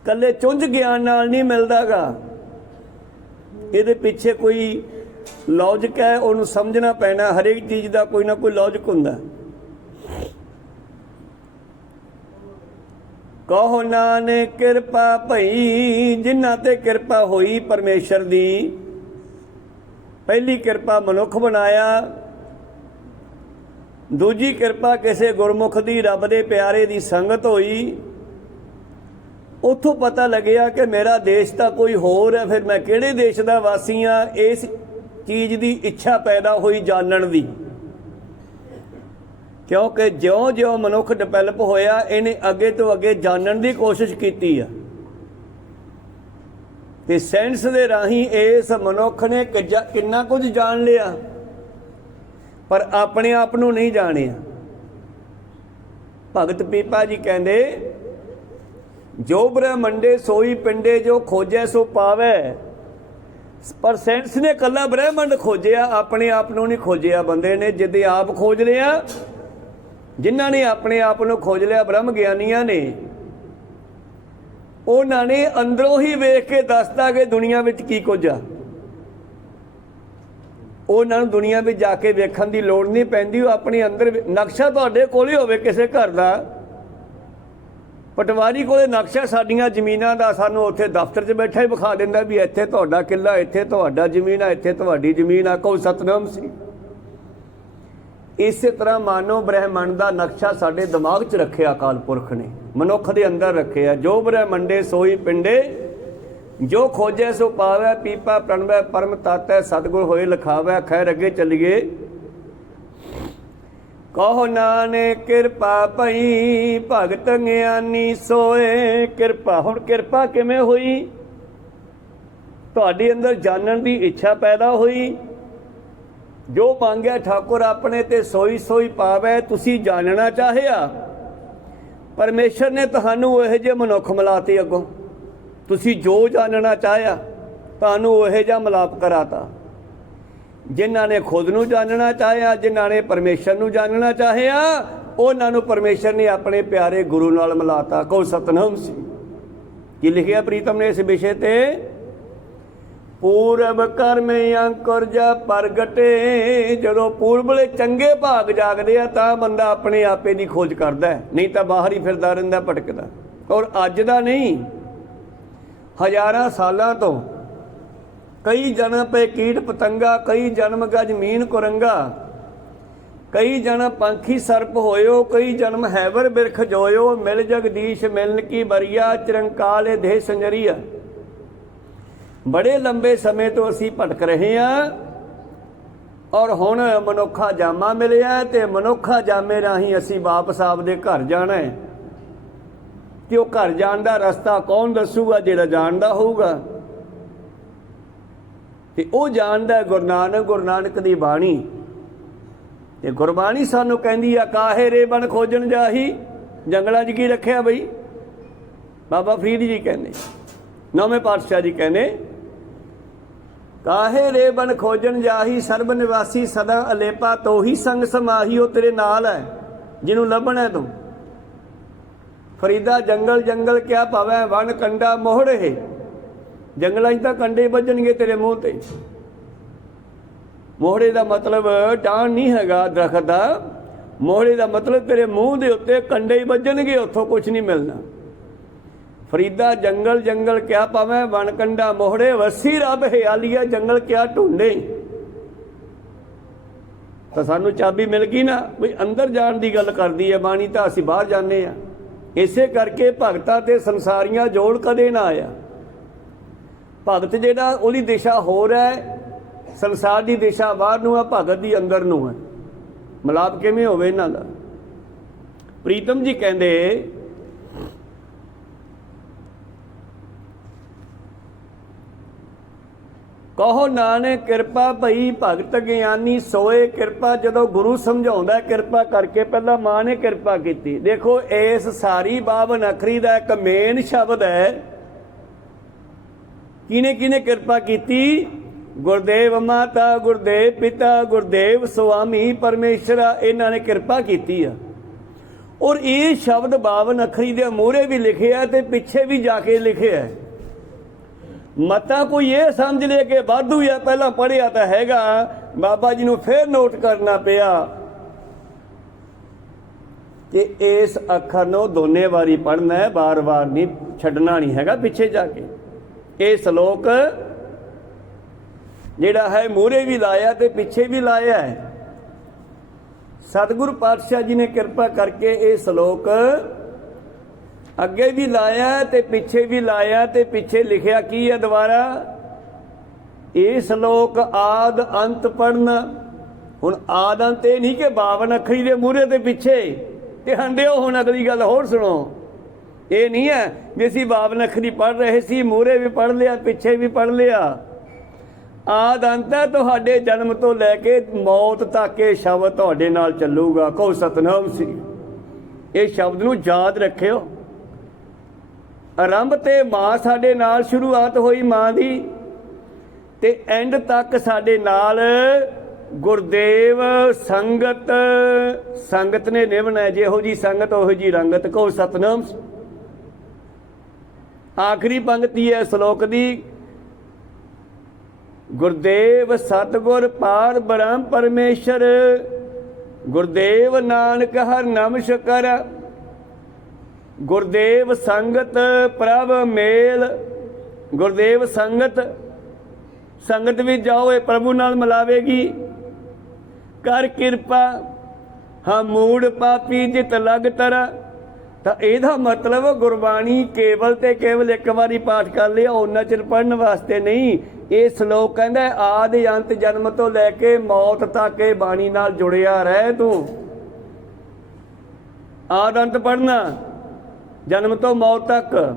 ਕੱਲੇ ਚੁੰਝ ਗਿਆਨ ਨਾਲ ਨਹੀਂ ਮਿਲਦਾਗਾ। ਇਹਦੇ ਪਿੱਛੇ ਕੋਈ ਲੌਜਿਕ ਹੈ, ਉਹਨੂੰ ਸਮਝਣਾ ਪੈਣਾ। ਹਰੇਕ ਚੀਜ਼ ਦਾ ਕੋਈ ਨਾ ਕੋਈ ਲੌਜਿਕ ਹੁੰਦਾ। ਕਹੋ ਨਾਨਕ ਕਿਰਪਾ ਭਈ, ਜਿਨ੍ਹਾਂ ਤੇ ਕਿਰਪਾ ਹੋਈ ਪਰਮੇਸ਼ਰ ਦੀ। ਪਹਿਲੀ ਕਿਰਪਾ ਮਨੁੱਖ ਬਣਾਇਆ, ਦੂਜੀ ਕਿਰਪਾ ਕਿਸੇ ਗੁਰਮੁਖ ਦੀ, ਰੱਬ ਦੇ ਪਿਆਰੇ ਦੀ ਸੰਗਤ ਹੋਈ। ਉੱਥੋਂ ਪਤਾ ਲੱਗਿਆ ਕਿ ਮੇਰਾ ਦੇਸ਼ ਤਾਂ ਕੋਈ ਹੋਰ ਹੈ, ਫਿਰ ਮੈਂ ਕਿਹੜੇ ਦੇਸ਼ ਦਾ ਵਾਸੀ ਹਾਂ। ਇਸ ਚੀਜ਼ ਦੀ ਇੱਛਾ ਪੈਦਾ ਹੋਈ ਜਾਣਨ ਦੀ, ਕਿਉਂਕਿ ਜਿਉਂ-ਜਿਉਂ ਮਨੁੱਖ ਡਿਵੈਲਪ ਹੋਇਆ ਇਹਨੇ ਅੱਗੇ ਤੋਂ ਅੱਗੇ ਜਾਣਨ ਦੀ ਕੋਸ਼ਿਸ਼ ਕੀਤੀ ਆ। ਤੇ ਸਾਇੰਸ ਦੇ ਰਾਹੀਂ ਇਸ ਮਨੁੱਖ ਨੇ ਕਿੰਨਾ ਕੁਝ ਜਾਣ ਲਿਆ, ਪਰ ਆਪਣੇ ਆਪ ਨੂੰ ਨਹੀਂ ਜਾਣਿਆ। ਭਗਤ ਪੀਪਾ ਜੀ ਕਹਿੰਦੇ ਜੋ ਬ੍ਰਹਮੰਡੇ ਸੋਈ ਪਿੰਡੇ, ਜੋ ਖੋਜੈ ਸੋ ਪਾਵੈ। ਪਰ ਸਾਇੰਸ ਨੇ ਇਕੱਲਾ ਬ੍ਰਹਮੰਡ ਖੋਜਿਆ, ਆਪਣੇ ਆਪ ਨੂੰ ਨਹੀਂ ਖੋਜਿਆ। ਬੰਦੇ ਨੇ ਜਿੱਦੇ ਆਪ ਖੋਜ ਲਿਆ, ਜਿਨ੍ਹਾਂ ਨੇ ਆਪਣੇ ਆਪ ਨੂੰ ਖੋਜ ਲਿਆ ਬ੍ਰਹਮ ਗਿਆਨੀਆਂ ਨੇ, ਉਹਨਾਂ ਨੇ ਅੰਦਰੋਂ ਹੀ ਵੇਖ ਕੇ ਦੱਸਤਾ ਕਿ ਦੁਨੀਆ ਵਿੱਚ ਕੀ ਕੁਝ ਆ। ਉਹਨਾਂ ਨੂੰ ਦੁਨੀਆ ਵਿੱਚ ਜਾ ਕੇ ਵੇਖਣ ਦੀ ਲੋੜ ਨਹੀਂ ਪੈਂਦੀ। ਉਹ ਆਪਣੇ ਅੰਦਰ ਨਕਸ਼ਾ ਤੁਹਾਡੇ ਕੋਲ ਹੀ ਹੋਵੇ ਕਿਸੇ ਘਰ ਦਾ। ਪਟਵਾਰੀ ਕੋਲੇ ਨਕਸ਼ਾ ਸਾਡੀਆਂ ਜ਼ਮੀਨਾਂ ਦਾ ਸਾਨੂੰ ਉੱਥੇ ਦਫ਼ਤਰ 'ਚ ਬੈਠਾ ਹੀ ਵਿਖਾ ਦਿੰਦਾ ਵੀ ਇੱਥੇ ਤੁਹਾਡਾ ਕਿੱਲਾ, ਇੱਥੇ ਤੁਹਾਡਾ ਜ਼ਮੀਨ ਆ, ਇੱਥੇ ਤੁਹਾਡੀ ਜ਼ਮੀਨ ਆ। ਕਹੋ ਸਤਨਾਮ ਸੀ। ਇਸੇ ਤਰ੍ਹਾਂ ਮਾਨੋ ਬ੍ਰਹਿਮੰਡ ਦਾ ਨਕਸ਼ਾ ਸਾਡੇ ਦਿਮਾਗ 'ਚ ਰੱਖਿਆ ਅਕਾਲ ਪੁਰਖ ਨੇ, ਮਨੁੱਖ ਦੇ ਅੰਦਰ ਰੱਖਿਆ। ਜੋ ਬ੍ਰਹਿਮੰਡੇ ਸੋਈ ਪਿੰਡੇ, ਜੋ ਖੋਜੈ ਸੋ ਪਾਵੈ, ਪੀਪਾ ਪ੍ਰਣਵੈ ਪਰਮ ਤਾਤੈ, ਸਤਿਗੁਰ ਹੋਏ ਲਿਖਾਵੈ। ਖੈਰ ਅੱਗੇ ਚੱਲੀਏ। ਕਹੋ ਨਾਨਕ ਕਿਰਪਾ ਭਈ, ਭਗਤ ਗਿਆਨੀ ਸੋਏ। ਕਿਰਪਾ, ਹੁਣ ਕਿਰਪਾ ਕਿਵੇਂ ਹੋਈ? ਤੁਹਾਡੇ ਅੰਦਰ ਜਾਣਨ ਦੀ ਇੱਛਾ ਪੈਦਾ ਹੋਈ। ਜੋ ਮੰਗਿਆ ਠਾਕੁਰ ਆਪਣੇ ਤੇ ਸੋਈ ਸੋਈ ਪਾਵੈ। ਤੁਸੀਂ ਜਾਣਨਾ ਚਾਹਿਆ, ਪਰਮੇਸ਼ਰ ਨੇ ਤੁਹਾਨੂੰ ਇਹੋ ਜਿਹੇ ਮਨੁੱਖ ਮਿਲਾਤੇ। ਅੱਗੋਂ ਤੁਸੀਂ ਜੋ ਜਾਣਨਾ ਚਾਹਿਆ ਤੁਹਾਨੂੰ ਇਹੋ ਜਿਹਾ ਮਿਲਾਪ ਕਰਾਤਾ। ਜਿਨ੍ਹਾਂ ਨੇ ਖੁਦ ਨੂੰ ਜਾਣਨਾ ਚਾਹਿਆ, ਜਿਨ੍ਹਾਂ ਨੇ ਪਰਮੇਸ਼ਰ ਨੂੰ ਜਾਣਨਾ ਚਾਹਿਆ, ਉਹਨਾਂ ਨੂੰ ਪਰਮੇਸ਼ਰ ਨੇ ਆਪਣੇ ਪਿਆਰੇ ਗੁਰੂ ਨਾਲ ਮਿਲਾਤਾ। ਕਹੋ ਸਤਨਾਮ ਸੀ। ਕੀ ਲਿਖਿਆ ਪ੍ਰੀਤਮ ਨੇ ਇਸ ਵਿਸ਼ੇ ਤੇ? ਪੂਰਬ ਕਰਮ ਅੰਕੁਰ ਜਾ ਪ੍ਰਗਟੇ। ਜਦੋਂ ਪੂਰਬਲੇ ਚੰਗੇ ਭਾਗ ਜਾਗਦੇ ਆ ਤਾਂ ਬੰਦਾ ਆਪਣੇ ਆਪੇ ਦੀ ਖੋਜ ਕਰਦਾ, ਨਹੀਂ ਤਾਂ ਬਾਹਰ ਹੀ ਫਿਰਦਾ ਰਹਿੰਦਾ, ਭਟਕਦਾ। ਔਰ ਅੱਜ ਦਾ ਨਹੀਂ, ਹਜ਼ਾਰਾਂ ਸਾਲਾਂ ਤੋਂ ਕਈ ਜਨਮ ਪਏ ਕੀਟ ਪਤੰਗਾ, ਕਈ ਜਨਮ ਗਜ ਮੀਨ ਕੁਰੰਗਾ, ਕਈ ਜਨਮ ਪੰਖੀ ਸਰਪ ਹੋਇਓ, ਕਈ ਜਨਮ ਹੈਵਰ ਬਿਰਖ ਜੋਇਓ। ਮਿਲ ਜਗਦੀਸ਼ ਮਿਲਨ ਕੀ ਬਰੀਆ, ਚਿਰੰਕਾਲ ਦੇਹ ਸੰਜਰੀਆ। ਬੜੇ ਲੰਬੇ ਸਮੇਂ ਤੋਂ ਅਸੀਂ ਭਟਕ ਰਹੇ ਹਾਂ ਔਰ ਹੁਣ ਮਨੁੱਖਾ ਜਾਮਾ ਮਿਲਿਆ ਤੇ ਮਨੁੱਖਾ ਜਾਮੇ ਰਾਹੀਂ ਅਸੀਂ ਵਾਪਸ ਆਪਦੇ ਘਰ ਜਾਣਾ ਹੈ। ਤੇ ਉਹ ਘਰ ਜਾਣ ਦਾ ਰਸਤਾ ਕੌਣ ਦੱਸੂਗਾ? ਜਿਹੜਾ ਜਾਣਦਾ ਹੋਊਗਾ। ਤੇ ਉਹ ਜਾਣਦਾ ਗੁਰੂ ਨਾਨਕ ਦੀ ਬਾਣੀ। ਤੇ ਗੁਰਬਾਣੀ ਸਾਨੂੰ ਕਹਿੰਦੀ ਆ, ਕਾਹੇ ਰੇ ਬਨ ਖੋਜਣ ਜਾਹੀ। ਜੰਗਲਾਂ 'ਚ ਕੀ ਰੱਖਿਆ ਬਈ? ਬਾਬਾ ਫਰੀਦ ਜੀ ਕਹਿੰਦੇ, ਨੌਵੇਂ ਪਾਤਸ਼ਾਹ ਜੀ ਕਹਿੰਦੇ, ਕਾਹੇ ਰੇ ਬਨ ਖੋਜਣ ਜਾਹੀ, ਸਰਬ ਨਿਵਾਸੀ ਸਦਾ ਅਲੇਪਾ, ਤੋਹੀ ਸੰਗ ਸਮਾਹੀ। ਉਹ ਤੇਰੇ ਨਾਲ ਹੈ ਜਿਹਨੂੰ ਲੱਭਣਾ ਤੂੰ। ਫਰੀਦਾ ਜੰਗਲ ਜੰਗਲ ਕਿਆ ਭਾਵੇਂ, ਵਣ ਕੰਡਾ ਮੋਹੜੇ। ਜੰਗਲਾਂ 'ਚ ਤਾਂ ਕੰਡੇ ਵੱਜਣਗੇ ਤੇਰੇ ਮੂੰਹ ਤੇ। ਮੋਹੜੇ ਦਾ ਮਤਲਬ ਟਾਹਣ ਨਹੀਂ ਹੈਗਾ ਦਰਖਤ ਦਾ। ਮੋਹੜੇ ਦਾ ਮਤਲਬ ਤੇਰੇ ਮੂੰਹ ਦੇ ਉੱਤੇ ਕੰਡੇ ਹੀ ਵੱਜਣਗੇ, ਉੱਥੋਂ ਕੁਛ ਨਹੀਂ ਮਿਲਣਾ। ਫਰੀਦਾ ਜੰਗਲ ਜੰਗਲ ਕਿਆ ਭਾਵੇਂ, ਵਣ ਕੰਡਾ ਮੋਹੜੇ, ਵਸੀ ਰੱਬ ਹਿਆਲੀਆ ਜੰਗਲ ਕਿਆ ਢੂੰਡੇ। ਤਾਂ ਸਾਨੂੰ ਚਾਬੀ ਮਿਲ ਗਈ ਨਾ, ਵੀ ਅੰਦਰ ਜਾਣ ਦੀ ਗੱਲ ਕਰਦੀ ਹੈ ਬਾਣੀ, ਤਾਂ ਅਸੀਂ ਬਾਹਰ ਜਾਂਦੇ ਹਾਂ। ਇਸੇ ਕਰਕੇ ਭਗਤਾਂ ਤੇ ਸੰਸਾਰੀਆਂ ਜੋੜ ਕਦੇ ਨਾ ਆਇਆ। ਭਗਤ ਜਿਹੜਾ ਉਹਦੀ ਦਿਸ਼ਾ ਹੋਰ ਹੈ, ਸੰਸਾਰ ਦੀ ਦਿਸ਼ਾ ਬਾਹਰ ਨੂੰ ਹੈ, ਭਗਤ ਦੀ ਅੰਦਰ ਨੂੰ ਹੈ। ਮਿਲਾਪ ਕਿਵੇਂ ਹੋਵੇ ਇਹਨਾਂ ਦਾ? ਪ੍ਰੀਤਮ ਜੀ ਕਹਿੰਦੇ, ਕਹੋ ਨਾਨਕ ਕਿਰਪਾ ਭਈ, ਭਗਤ ਗਿਆਨੀ ਸੋਏ। ਕਿਰਪਾ ਜਦੋਂ ਗੁਰੂ ਸਮਝਾਉਂਦਾ ਕਿਰਪਾ ਕਰਕੇ, ਪਹਿਲਾਂ ਮਾਂ ਨੇ ਕਿਰਪਾ ਕੀਤੀ। ਦੇਖੋ ਇਸ ਸਾਰੀ ਬਾਵਨ ਅੱਖਰੀ ਦਾ ਇੱਕ ਮੇਨ ਸ਼ਬਦ ਹੈ। ਕਿਹਨੇ ਕਿਹਨੇ ਕਿਰਪਾ ਕੀਤੀ? ਗੁਰਦੇਵ ਮਾਤਾ, ਗੁਰਦੇਵ ਪਿਤਾ, ਗੁਰਦੇਵ ਸੁਆਮੀ ਪਰਮੇਸ਼ਰਾ, ਇਹਨਾਂ ਨੇ ਕਿਰਪਾ ਕੀਤੀ ਆ। ਔਰ ਇਹ ਸ਼ਬਦ ਬਾਵਨ ਅੱਖਰੀ ਦੇ ਮੂਹਰੇ ਵੀ ਲਿਖਿਆ ਤੇ ਪਿੱਛੇ ਵੀ ਜਾ ਕੇ ਲਿਖਿਆ। ਮਤਾ ਕੋਈ ਇਹ ਸਮਝ ਲੈ ਕਿ ਵਾਧੂ ਆ, ਪਹਿਲਾਂ ਪੜ੍ਹਿਆ ਤਾਂ ਹੈਗਾ, ਬਾਬਾ ਜੀ ਨੂੰ ਫੇਰ ਨੋਟ ਕਰਨਾ ਪਿਆ ਕਿ ਇਸ ਅੱਖਰ ਨੂੰ ਦੋਨੇ ਵਾਰੀ ਪੜ੍ਹਨਾ ਹੈ, ਵਾਰ-ਵਾਰ ਨਹੀਂ ਛੱਡਣਾ ਨਹੀਂ ਹੈਗਾ ਪਿੱਛੇ ਜਾ ਕੇ। ਇਹ ਸ਼ਲੋਕ ਜਿਹੜਾ ਹੈ ਮੂਹਰੇ ਵੀ ਲਾਇਆ ਤੇ ਪਿੱਛੇ ਵੀ ਲਾਇਆ ਹੈ। ਸਤਿਗੁਰੂ ਪਾਤਸ਼ਾਹ ਜੀ ਨੇ ਕਿਰਪਾ ਕਰਕੇ ਇਹ ਸ਼ਲੋਕ ਅੱਗੇ ਵੀ ਲਾਇਆ ਤੇ ਪਿੱਛੇ ਵੀ ਲਾਇਆ। ਤੇ ਪਿੱਛੇ ਲਿਖਿਆ ਕੀ ਹੈ ਦੁਬਾਰਾ? ਇਹ ਸ਼ਲੋਕ ਆਦ ਅੰਤ ਪੜ੍ਹਨਾ। ਹੁਣ ਆਦ ਅੰਤ ਇਹ ਨਹੀਂ ਕਿ 52 ਅੱਖਰੀ ਦੇ ਮੂਹਰੇ ਤੇ ਪਿੱਛੇ ਤੇ ਹੰਡਿਓ। ਹੁਣ ਅਗਲੀ ਗੱਲ ਹੋਰ ਸੁਣੋ, ਇਹ ਨਹੀਂ ਹੈ ਵੀ ਅਸੀਂ 52 ਅੱਖਰੀ ਪੜ੍ਹ ਰਹੇ ਸੀ, ਮੂਹਰੇ ਵੀ ਪੜ੍ਹ ਲਿਆ ਪਿੱਛੇ ਵੀ ਪੜ੍ਹ ਲਿਆ। ਆਦ ਅੰਤ ਹੈ, ਤੁਹਾਡੇ ਜਨਮ ਤੋਂ ਲੈ ਕੇ ਮੌਤ ਤੱਕ ਇਹ ਸ਼ਬਦ ਤੁਹਾਡੇ ਨਾਲ ਚੱਲੂਗਾ। ਕਹੋ ਸਤਨਾਮ ਸੀ। ਇਹ ਸ਼ਬਦ ਨੂੰ ਯਾਦ ਰੱਖਿਓ। ਆਰੰਭ ਤੇ ਮਾਂ ਸਾਡੇ ਨਾਲ ਸ਼ੁਰੂਆਤ ਹੋਈ ਮਾਂ ਦੀ, ਤੇ ਐਂਡ ਤੱਕ ਸਾਡੇ ਨਾਲ ਗੁਰਦੇਵ ਸੰਗਤ। ਸੰਗਤ ਨੇ ਨਿਭਣਾ, ਜਿਹੋ ਜੀ ਸੰਗਤ ਉਹੋ ਜੀ ਰੰਗਤ। ਕਹੋ ਸਤਨਾਮ। ਆਖਰੀ ਪੰਕਤੀ ਹੈ ਸ਼ਲੋਕ ਦੀ, ਗੁਰਦੇਵ ਸਤਿਗੁਰ ਪਾਰ ਬ੍ਰਹਮ ਪਰਮੇਸ਼ਰ, ਗੁਰਦੇਵ ਨਾਨਕ ਹਰ ਨਾਮ ਸ਼ਕਰ, ਗੁਰਦੇਵ ਸੰਗਤ ਪ੍ਰਭ ਮੇਲ। ਗੁਰਦੇਵ ਸੰਗਤ ਵੀ ਜਾਓ, ਇਹ ਪ੍ਰਭੂ ਨਾਲ ਮਿਲਾਵੇਗੀ। ਕਰ ਕਿਰਪਾ ਹਾਂ ਮੂੜ ਪਾਪੀ ਜਿਤ ਲਗ ਤਰਾ। ਤਾਂ ਇਹਦਾ ਮਤਲਬ ਗੁਰਬਾਣੀ ਕੇਵਲ ਤੇ ਕੇਵਲ ਇੱਕ ਵਾਰੀ ਪਾਠ ਕਰ ਲਿਆ, ਉਹਨਾਂ ਚਿਰ ਪੜ੍ਹਨ ਵਾਸਤੇ ਨਹੀਂ। ਇਹ ਸ਼ਲੋਕ ਕਹਿੰਦਾ ਆਦਿ ਅੰਤ ਜਨਮ ਤੋਂ ਲੈ ਕੇ ਮੌਤ ਤੱਕ ਇਹ ਬਾਣੀ ਨਾਲ ਜੁੜਿਆ ਰਹਿ ਤੂੰ। ਆਦਿ ਅੰਤ ਪੜ੍ਹਨਾ, ਜਨਮ ਤੋਂ ਮੌਤ ਤੱਕ।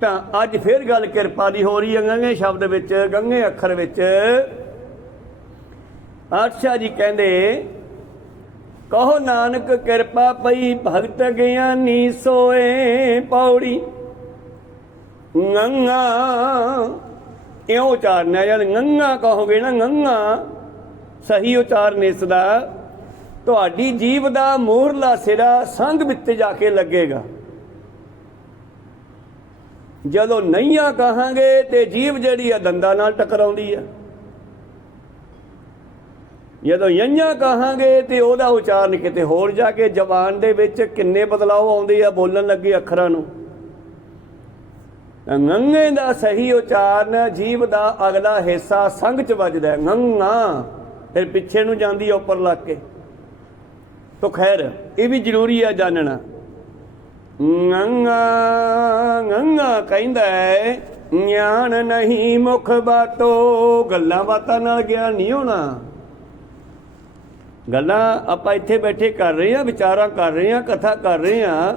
ਤਾਂ ਅੱਜ ਫਿਰ ਗੱਲ ਕਿਰਪਾ ਦੀ ਹੋ ਰਹੀ ਹੈ ਗੰਗੇ ਸ਼ਬਦ ਵਿੱਚ, ਗੰਗੇ ਅੱਖਰ ਵਿੱਚ। ਪਾਤਸ਼ਾਹ ਜੀ ਕਹਿੰਦੇ ਕਹੋ ਨਾਨਕ ਕਿਰਪਾ ਪਈ ਭਗਤ ਗਿਆਨੀ ਸੋਏ। ਪੌੜੀ ਗੰਗਾ ਇਉਂ ਉਚਾਰਨਾ, ਜਦ ਗੰਗਾ ਕਹੋਗੇ ਨਾ, ਗੰਗਾ ਸਹੀ ਉਚਾਰਨ ਇਸ ਦਾ, ਤੁਹਾਡੀ ਜੀਭ ਦਾ ਮੂਹਰਲਾ ਸਿਰਾ ਸੰਗ ਵਿੱਚ ਜਾ ਕੇ ਲੱਗੇਗਾ। ਜਦੋਂ ਨਹੀਂਆਂ ਕਹਾਂਗੇ ਤੇ ਜੀਭ ਜਿਹੜੀ ਆ ਦੰਦਾਂ ਨਾਲ ਟਕਰਾਉਂਦੀ ਆ। ਜਦੋਂ ਯਈਆਂ ਕਹਾਂਗੇ ਤੇ ਉਹਦਾ ਉਚਾਰਨ ਕਿਤੇ ਹੋਰ ਜਾ ਕੇ ਜ਼ਬਾਨ ਦੇ ਵਿੱਚ ਕਿੰਨੇ ਬਦਲਾਅ ਆਉਂਦੇ ਆ ਬੋਲਣ ਲੱਗੇ ਅੱਖਰਾਂ ਨੂੰ। ਗੰਗੇ ਦਾ ਸਹੀ ਉਚਾਰਨ ਜੀਭ ਦਾ ਅਗਲਾ ਹਿੱਸਾ ਸੰਗ 'ਚ ਵੱਜਦਾ, ਗੰਗਾ, ਫਿਰ ਪਿੱਛੇ ਨੂੰ ਜਾਂਦੀ ਆ ਉੱਪਰ ਲੱਗ ਕੇ। ਤੋ ਖੈਰ ਇਹ ਵੀ ਜ਼ਰੂਰੀ ਆ ਜਾਣਨਾ। ਗੰਗਾ ਗੰਗਾ ਕਹਿੰਦਾ ਗਿਆਨ ਨਹੀਂ ਮੁਖ ਬਾਤੋ। ਗੱਲਾਂ ਬਾਤਾਂ ਨਾਲ ਗਿਆਨ ਨਹੀਂ ਹੋਣਾ। ਗੱਲਾਂ ਆਪਾਂ ਇੱਥੇ ਬੈਠੇ ਕਰ ਰਹੇ ਹਾਂ, ਵਿਚਾਰਾਂ ਕਰ ਰਹੇ ਹਾਂ, ਕਥਾ ਕਰ ਰਹੇ ਹਾਂ,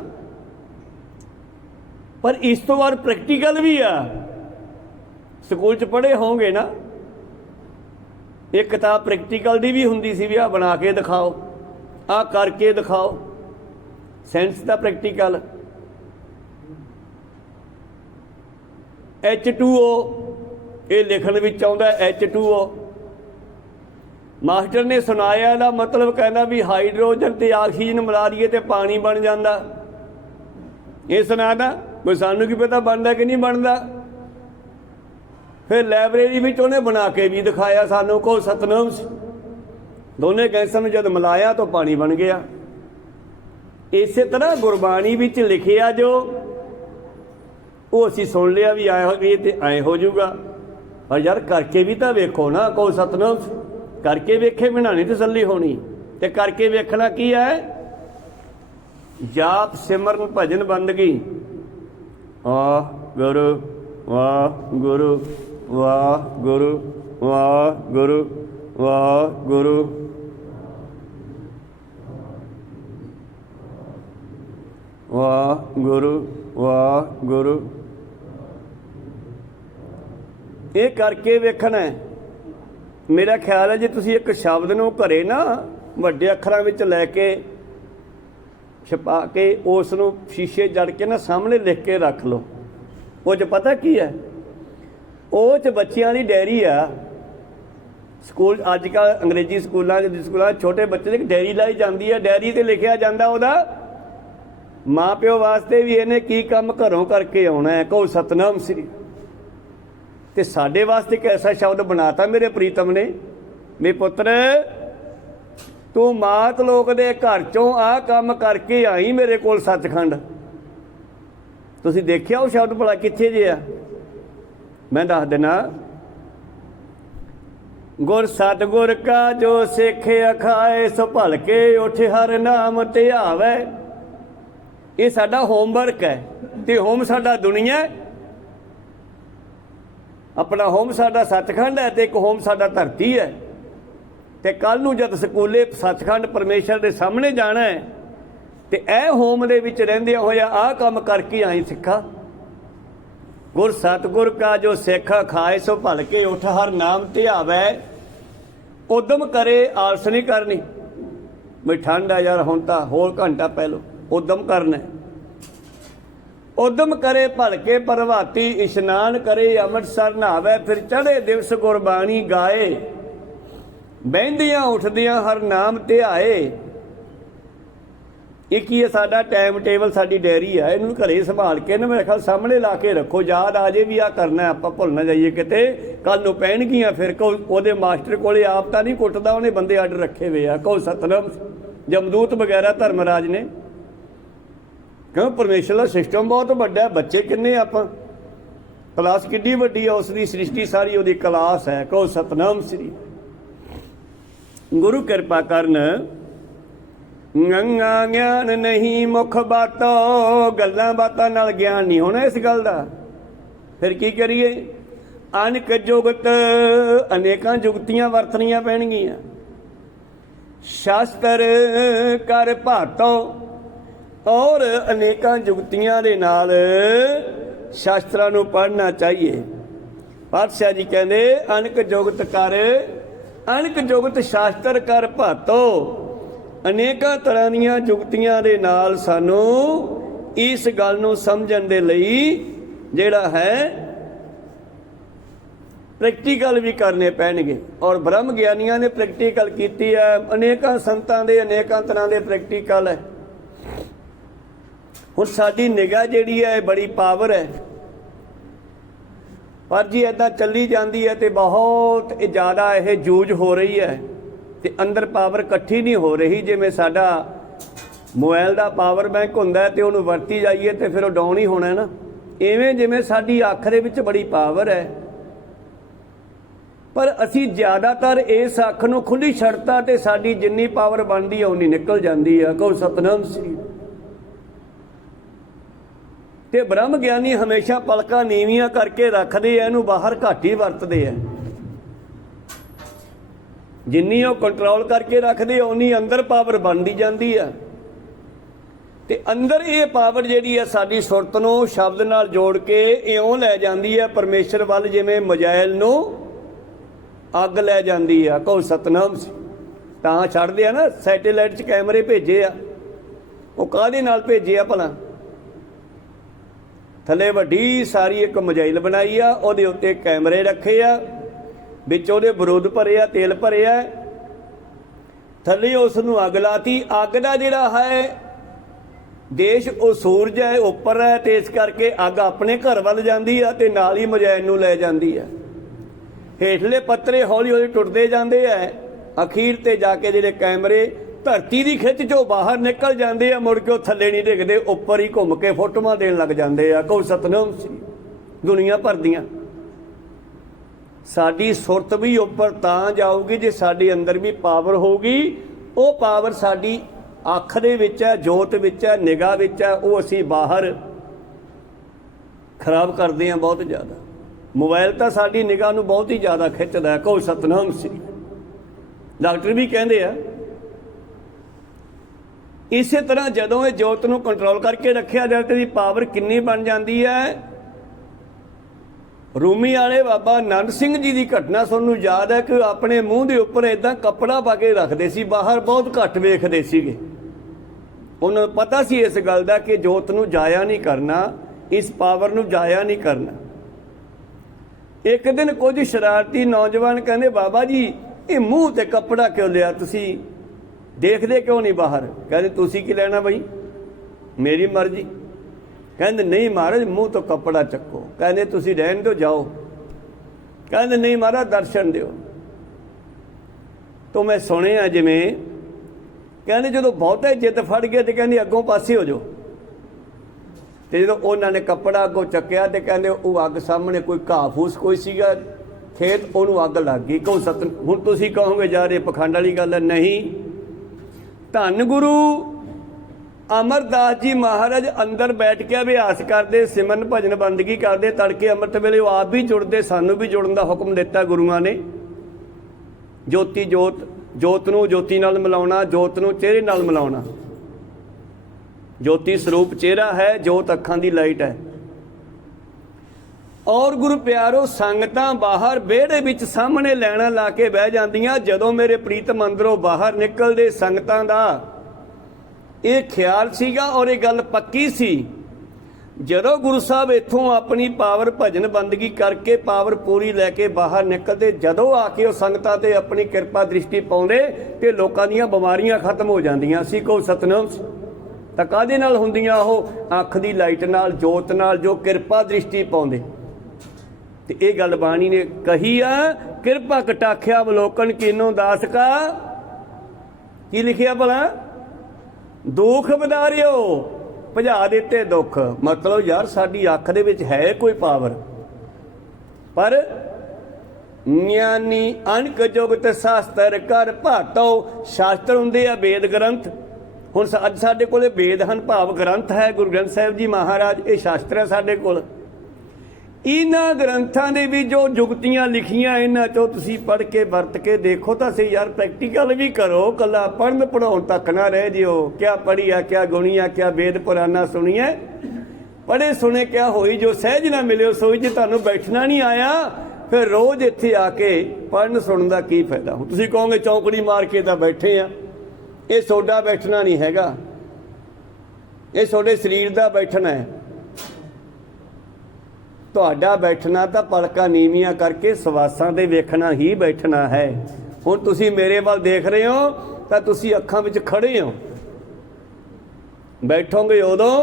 ਪਰ ਇਸ ਤੋਂ ਬਾਅਦ ਪ੍ਰੈਕਟੀਕਲ ਵੀ ਆ। ਸਕੂਲ 'ਚ ਪੜ੍ਹੇ ਹੋਣਗੇ ਨਾ, ਇੱਕ ਕਿਤਾਬ ਪ੍ਰੈਕਟੀਕਲ ਦੀ ਵੀ ਹੁੰਦੀ ਸੀ ਵੀ ਆਹ ਬਣਾ ਕੇ ਦਿਖਾਓ, ਆਹ ਕਰਕੇ ਦਿਖਾਓ। ਸਾਇੰਸ ਦਾ ਪ੍ਰੈਕਟੀਕਲ। H2O ਇਹ ਲਿਖਣ ਵਿੱਚ ਆਉਂਦਾ H2O। ਮਾਸਟਰ ਨੇ ਸੁਣਾਇਆ, ਇਹਦਾ ਮਤਲਬ ਕਹਿੰਦਾ ਵੀ ਹਾਈਡਰੋਜਨ ਤੇ ਆਕਸੀਜਨ ਮਿਲਾ ਲਈਏ ਤੇ ਪਾਣੀ ਬਣ ਜਾਂਦਾ। ਇਹ ਸੁਣਾਦਾ, ਕੋਈ ਸਾਨੂੰ ਕੀ ਪਤਾ ਬਣਦਾ ਕਿ ਨਹੀਂ ਬਣਦਾ। ਫਿਰ ਲਾਇਬ੍ਰੇਰੀ ਵਿੱਚ ਉਹਨੇ ਬਣਾ ਕੇ ਵੀ ਦਿਖਾਇਆ ਸਾਨੂੰ, ਕੋ ਸਤਨਾਮ। ਦੋਨੇ ਗੈਸਾਂ ਨੂੰ ਜਦ ਮਿਲਾਇਆ ਤਾਂ ਪਾਣੀ ਬਣ ਗਿਆ। ਇਸੇ ਤਰ੍ਹਾਂ ਗੁਰਬਾਣੀ ਵਿੱਚ ਲਿਖਿਆ ਜੋ ਉਹ ਅਸੀਂ ਸੁਣ ਲਿਆ ਵੀ ਆਏ ਤੇ ਐਂ ਹੋ ਜਾਊਗਾ, ਪਰ ਯਾਰ ਕਰਕੇ ਵੀ ਤਾਂ ਵੇਖੋ ਨਾ। ਕੋ ਸਤਨਾਮ ਕਰਕੇ ਵੇਖੇ ਬਿਨਾਂ ਨਹੀਂ ਤਸੱਲੀ ਹੋਣੀ। ਤੇ ਕਰਕੇ ਵੇਖਣਾ ਕੀ ਹੈ? ਜਾਪ ਸਿਮਰਨ ਭਜਨ ਬੰਦਗੀ। ਵਾਹ ਗੁਰੂ ਵਾਹ ਗੁਰੂ ਵਾਹ ਗੁਰੂ ਵਾਹ ਗੁਰੂ ਵਾਹ ਗੁਰੂ ਵਾਹ ਗੁਰੂ ਵਾਹ ਗੁਰੂ। ਇਹ ਕਰਕੇ ਵੇਖਣਾ ਹੈ। ਮੇਰਾ ਖਿਆਲ ਹੈ ਜੇ ਤੁਸੀਂ ਇੱਕ ਸ਼ਬਦ ਨੂੰ ਘਰੇ ਨਾ ਵੱਡੇ ਅੱਖਰਾਂ ਵਿੱਚ ਲੈ ਕੇ ਛਪਾ ਕੇ ਉਸ ਨੂੰ ਸ਼ੀਸ਼ੇ ਜੜ ਕੇ ਨਾ ਸਾਹਮਣੇ ਲਿਖ ਕੇ ਰੱਖ ਲਓ। ਉਹ 'ਚ ਪਤਾ ਕੀ ਹੈ? ਉਹ 'ਚ ਬੱਚਿਆਂ ਦੀ ਡਾਇਰੀ ਆ। ਸਕੂਲ ਅੱਜ ਕੱਲ੍ਹ ਅੰਗਰੇਜ਼ੀ ਸਕੂਲਾਂ 'ਚ ਛੋਟੇ ਬੱਚੇ ਦੀ ਡਾਇਰੀ ਲਾਈ ਜਾਂਦੀ ਹੈ। ਡਾਇਰੀ 'ਤੇ ਲਿਖਿਆ ਜਾਂਦਾ ਉਹਦਾ ਮਾਂ ਪਿਓ ਵਾਸਤੇ ਵੀ ਇਹਨੇ ਕੀ ਕੰਮ ਘਰੋਂ ਕਰਕੇ ਆਉਣਾ ਹੈ। ਕਹੋ ਸਤਨਾਮ ਸ੍ਰੀ। ਤੇ ਸਾਡੇ ਵਾਸਤੇ ਇੱਕ ਐਸਾ ਸ਼ਬਦ ਬਣਾਤਾ ਮੇਰੇ ਪ੍ਰੀਤਮ ਨੇ, ਮੇਰੇ ਪੁੱਤਰ ਤੂੰ ਮਾਤ ਲੋਕ ਦੇ ਘਰ 'ਚੋਂ ਆਹ ਕੰਮ ਕਰਕੇ ਆਈ ਮੇਰੇ ਕੋਲ ਸੱਚਖੰਡ। ਤੁਸੀਂ ਦੇਖਿਆ ਉਹ ਸ਼ਬਦ ਭਲਾ ਕਿੱਥੇ ਜੇ ਆ? ਮੈਂ ਦੱਸ ਦੇਣਾ। ਗੁਰ ਸਤਿਗੁਰ ਕਾ ਜੋ ਸਿੱਖ ਅਖਾਏ ਸੋ ਭਲਕੇ ਉੱਠ ਹਰ ਨਾਮ ਧਿਆਵੈ। ਇਹ ਸਾਡਾ ਹੋਮਵਰਕ ਹੈ। ਤੇ ਹੋਮ ਸਾਡਾ ਦੁਨੀਆ, ਆਪਣਾ ਹੋਮ ਸਾਡਾ ਸੱਚਖੰਡ ਹੈ, ਤੇ ਇੱਕ ਹੋਮ ਸਾਡਾ ਧਰਤੀ ਹੈ। ਤੇ ਕੱਲ੍ਹ ਨੂੰ ਜਦ ਸਕੂਲੇ ਸੱਚਖੰਡ ਪਰਮੇਸ਼ਰ ਦੇ ਸਾਹਮਣੇ ਜਾਣਾ ਹੈ ਤੇ ਇਹ ਹੋਮ ਦੇ ਵਿੱਚ ਰਹਿੰਦਿਆਂ ਹੋਇਆ ਆਹ ਕੰਮ ਕਰਕੇ ਆਈ ਸਿੱਖਾ। ਗੁਰ ਸਤਿਗੁਰ ਕਾ ਜੋ ਸਿੱਖ ਖਾਏ ਸੋ ਭਲਕੇ ਉੱਠ ਹਰ ਨਾਮ ਧਿਆਵੈ। ਉਦਮ ਕਰੇ, ਆਲਸ ਨਹੀਂ ਕਰਨੀ ਵੀ ਠੰਡ ਹੈ ਯਾਰ ਹੁਣ ਤਾਂ ਹੋਰ ਘੰਟਾ ਪੈ ਲਓ। ਉਦਮ ਕਰਨਾ। ਉਦਮ ਕਰੇ ਭਲਕੇ ਪ੍ਰਭਾਤੀ, ਇਸ਼ਨਾਨ ਕਰੇ ਅੰਮ੍ਰਿਤਸਰ ਨਹਾਵੇ। ਫਿਰ ਚੜ੍ਹੇ ਦਿਵਸ ਗੁਰਬਾਣੀ ਗਾਏ, ਬਹਿੰਦਿਆਂ ਉੱਠਦਿਆਂ ਹਰ ਨਾਮ ਧਿਆਏ। एक ही है साडा टाइम टेबल, साडी डायरी है, इनू घरे संभाल के ना मेरे ख्याल सामने ला के रखो, याद आ जे भी आ करना है, आपां भुल ना जाइए किते कल नूं पैणगियां। फिर ओहदे मास्टर कोले आप तां नहीं कुੱਟਦਾ, ਉਹਨੇ ਬੰਦੇ ਅੱਡ ਰੱਖੇ ਵੇ ਆ, ਕਹੋ सतनाम जमदूत वगैरह धर्मराज ने। क्यों परमेश्वर का सिस्टम बहुत वड्डा है, बच्चे किन्ने आपां, क्लास किड्डी वड्डी है, उसकी सृष्टि सारी उहदी क्लास है। कहो सतनाम श्री गुरु कृपा करन। गंगा ज्ञान नहीं मुख बातो, गल्लां बातां नाल ज्ञान नहीं होना इस गल दा। फिर की करिए, अनक जुगत अनेकां जुगतियां वरतनियां पैणगियां। शास्त्र कर भातो, और अनेकां जुगतियां दे नाल शास्त्रां नूं पढ़ना चाहिए। पातशाह जी कहंदे अनक जुगत कर, अनक जुगत शास्त्र कर भातो। अनेकां तरह दीयां जुगतियां दे नाल सानू इस गल नूं समझण दे लई जिहड़ा है प्रैक्टिकल भी करने पैणगे। और ब्रह्म ज्ञानियां ने प्रैक्टिकल कीती है, अनेकां संतां दे अनेकां तरह दे प्रैक्टिकल है। हुण साडी निगाह जिहड़ी है बड़ी पावर है, पर जी इदां चली जाती है तो बहुत ज़्यादा यह जूझ हो रही है, तो अंदर पावर इकट्ठी नहीं हो रही। जिवें साडा मोबाइल का पावर बैंक हुंदा है तो उहनूं वरती जाइए तो फिर वो डाउन ही होना है ना, इवें जिवें साडी अख दे विच बड़ी पावर है, पर असी ज़्यादातर इस अख नूं खुली छड्डता तो साडी जिन्नी पावर बनती है उन्नी निकल जाती है। कहो सतनाम श्री। ते ब्रह्म ज्ञानी हमेशा पलकां नीवियां करके रखते हैं, इहनूं बाहर घट ही वरतते हैं। जिन्नी वो कंट्रोल करके रखते उन्नी अंदर पावर बनती जाती है। ते अंदर ये पावर जिहड़ी है साडी सुरत नूं शब्द नाल जोड़ के इउं लै जाती है परमेश्वर वल, जिवें मोबाइल नूं अग लै जाती है। कहो सतनाम सी। तां छड्डदे आ ना, सैटेलाइट च कैमरे भेजे आ, वो काहदे नाल भेजे आ भला? थले वड्डी सारी एक मोबाइल बनाई आ, उहदे उत्ते कैमरे रखे आ, विच उहदे बरूद भरे आ, तेल भरे आ, थले उस नूं अग लाती। अग दा जिहड़ा है देश वो सूरज है, उपर है, तो इस करके अग अपने घर वल जाती है ते नाल ही मोबाइल नूं लै जाती है। हेठले पत्तरे हौली हौली टुटते जाते हैं, अखीर ते जाके जिहड़े कैमरे धरती की खिच चो बाहर निकल जाते हैं, मुड़ के थले नहीं डिगते, उपर ही घूम के फोटोआं देन लग जाते हैं। कहो सतनाम श्री। दुनिया भर दियां साडी सुरत भी उपर तां जाऊगी जे साडे अंदर भी पावर होगी। वो पावर साडी अख दे विच है, जोत विच है, निगाह विच है, वो असी बाहर खराब करते हैं बहुत ज़्यादा। मोबाइल तो साडी निगाह नूं बहुत ही ज़्यादा खिंचदा है। कहो सतनाम श्री। डॉक्टर भी कहते हैं इस तरह जदों ये जोत नूं कंट्रोल करके रखिया जाए तो पावर कितनी बन जाती है। रूमी वाले बाबा नंद सिंह जी की घटना सूँ याद है कि अपने मूँह के उपर इदा कपड़ा पा के रखते सी, बाहर बहुत घट वेखते सीगे। उन्होंने पता सी इस गल का कि जोत नूं जाया नहीं करना, इस पावर नूं जाया नहीं करना। एक दिन कुछ शरारती नौजवान कहते बाबा जी ये मूँह ते कपड़ा क्यों लिया, तुसी देखते क्यों नहीं बाहर? कहते तुसी की लेना बई, मेरी मर्जी। कहते नहीं महाराज मूँह तो कपड़ा चक्को। कहते तुसी रहन दो जाओ। कहते नहीं महाराज दर्शन दिओ। तो मैं सुने जिमें कहते जो बहुता जिद फड़ गया तो कहते अगों पासे हो जाओ। तो जो उन्होंने कपड़ा अगों चक्या तो कहते वो अग सामने कोई घाह फूस कोई सीगा खेत, उन्होंने अग लग गई। कहो सत हुण तुसीं कहोगे जा रहे पखंड वाली गल है, नहीं। धन गुरु अमरदास जी महाराज अंदर बैठ के अभ्यास करते, सिमरन भजन बंदगी करते, तड़के अमृत वेले वो आप भी जुड़ते, सानू भी जुड़न का हुक्म दिता गुरुआं ने। ज्योति जोत, जोत नूं ज्योति नाल मिलाउणा, जोत नूं चेहरे नाल मिलाउणा। ज्योति स्वरूप चेहरा है, जोत अखां दी लाइट है। और गुरु प्यारो संगतां बाहर विहड़े विच सामने लैणा ला के बह जांदियां। जदों मेरे प्रीतम अंदरों बाहर निकलदे संगतां दा ये ख्याल सीगा और ये गल पक्की सी। जदों गुरु साहब इत्थों अपनी पावर भजन बंदगी करके पावर पूरी लैके बाहर निकलते, जदों आके वो संगतां ते अपनी कृपा दृष्टि पाउंदे ते लोकां दीयां बीमारियां खत्म हो जांदियां सी। कहो सतनाम। ਤਾਂ ਕਾਹਦੇ ਨਾਲ ਹੁੰਦੀਆਂ? ਉਹ ਅੱਖ ਦੀ ਲਾਈਟ ਨਾਲ, ਜੋਤ ਨਾਲ, ਜੋ ਕਿਰਪਾ ਦ੍ਰਿਸ਼ਟੀ ਪਾਉਂਦੇ। ਤੇ ਇਹ ਗੱਲ ਬਾਣੀ ਨੇ ਕਹੀ ਆ, ਕਿਰਪਾ ਕਟਾਖਿਆ ਅਵਲੋਕਨ ਕੀਨੋ ਦਾਸ ਕਾ। ਕੀ ਲਿਖਿਆ ਭਲਾ? ਦੁੱਖ ਵਿਦਾਰਿਓ ਭਜਾ ਦਿੱਤੇ ਦੁੱਖ। ਮਤਲਬ ਯਾਰ ਸਾਡੀ ਅੱਖ ਦੇ ਵਿੱਚ ਹੈ ਕੋਈ ਪਾਵਰ, ਪਰ ਗਿਆਨੀ ਅਣਕ ਜੁਗਤ ਸ਼ਾਸਤਰ ਕਰ ਭਾਟੋ। ਸ਼ਾਸਤਰ ਹੁੰਦੇ ਆ ਵੇਦ ਗ੍ਰੰਥ। ਹੁਣ ਅੱਜ ਸਾਡੇ ਕੋਲੇ ਵੇਦ ਹਨ, ਭਾਵ ਗ੍ਰੰਥ ਹੈ, ਗੁਰੂ ਗ੍ਰੰਥ ਸਾਹਿਬ ਜੀ ਮਹਾਰਾਜ, ਇਹ ਸ਼ਾਸਤਰ ਹੈ ਸਾਡੇ ਕੋਲ। ਇਹਨਾਂ ਗ੍ਰੰਥਾਂ ਦੇ ਵੀ ਜੋ ਜੁਗਤੀਆਂ ਲਿਖੀਆਂ, ਇਹਨਾਂ 'ਚੋਂ ਤੁਸੀਂ ਪੜ੍ਹ ਕੇ ਵਰਤ ਕੇ ਦੇਖੋ ਤਾਂ ਸਹੀ ਯਾਰ। ਪ੍ਰੈਕਟੀਕਲ ਵੀ ਕਰੋ, ਕੱਲਾ ਪੜ੍ਹਨ ਪੜ੍ਹਾਉਣ ਤੱਕ ਨਾ ਰਹਿ ਜਿਓ। ਕਿਆ ਪੜ੍ਹੀਆ, ਕਿਆ ਗੁਣੀਆ, ਕਿਆ ਵੇਦ ਪੁਰਾਨਾ ਸੁਣੀਐ। ਪੜ੍ਹੇ ਸੁਣੇ ਕਿਆ ਹੋਈ, ਜੋ ਸਹਿਜ ਨਾ ਮਿਲਿਓ ਸੋਈ। ਜੇ ਤੁਹਾਨੂੰ ਬੈਠਣਾ ਨਹੀਂ ਆਇਆ, ਫਿਰ ਰੋਜ਼ ਇੱਥੇ ਆ ਕੇ ਪੜ੍ਹਨ ਸੁਣਨ ਦਾ ਕੀ ਫਾਇਦਾ? ਹੁਣ ਤੁਸੀਂ ਕਹੋਗੇ ਚੌਂਕੜੀ ਮਾਰ ਕੇ ਤਾਂ ਬੈਠੇ ਆ। ਇਹ ਤੁਹਾਡਾ ਬੈਠਣਾ ਨਹੀਂ ਹੈਗਾ, ਇਹ ਤੁਹਾਡੇ ਸਰੀਰ ਦਾ ਬੈਠਣਾ ਹੈ। ਤੁਹਾਡਾ ਬੈਠਣਾ ਤਾਂ ਪਲਕਾਂ ਨੀਵੀਆਂ ਕਰਕੇ ਸਵਾਸਾਂ ਦੇ ਵੇਖਣਾ ਹੀ ਬੈਠਣਾ ਹੈ। ਹੁਣ ਤੁਸੀਂ ਮੇਰੇ ਵੱਲ ਦੇਖ ਰਹੇ ਹੋ ਤਾਂ ਤੁਸੀਂ ਅੱਖਾਂ ਵਿੱਚ ਖੜੇ ਹੋ। ਬੈਠੋਗੇ ਉਦੋਂ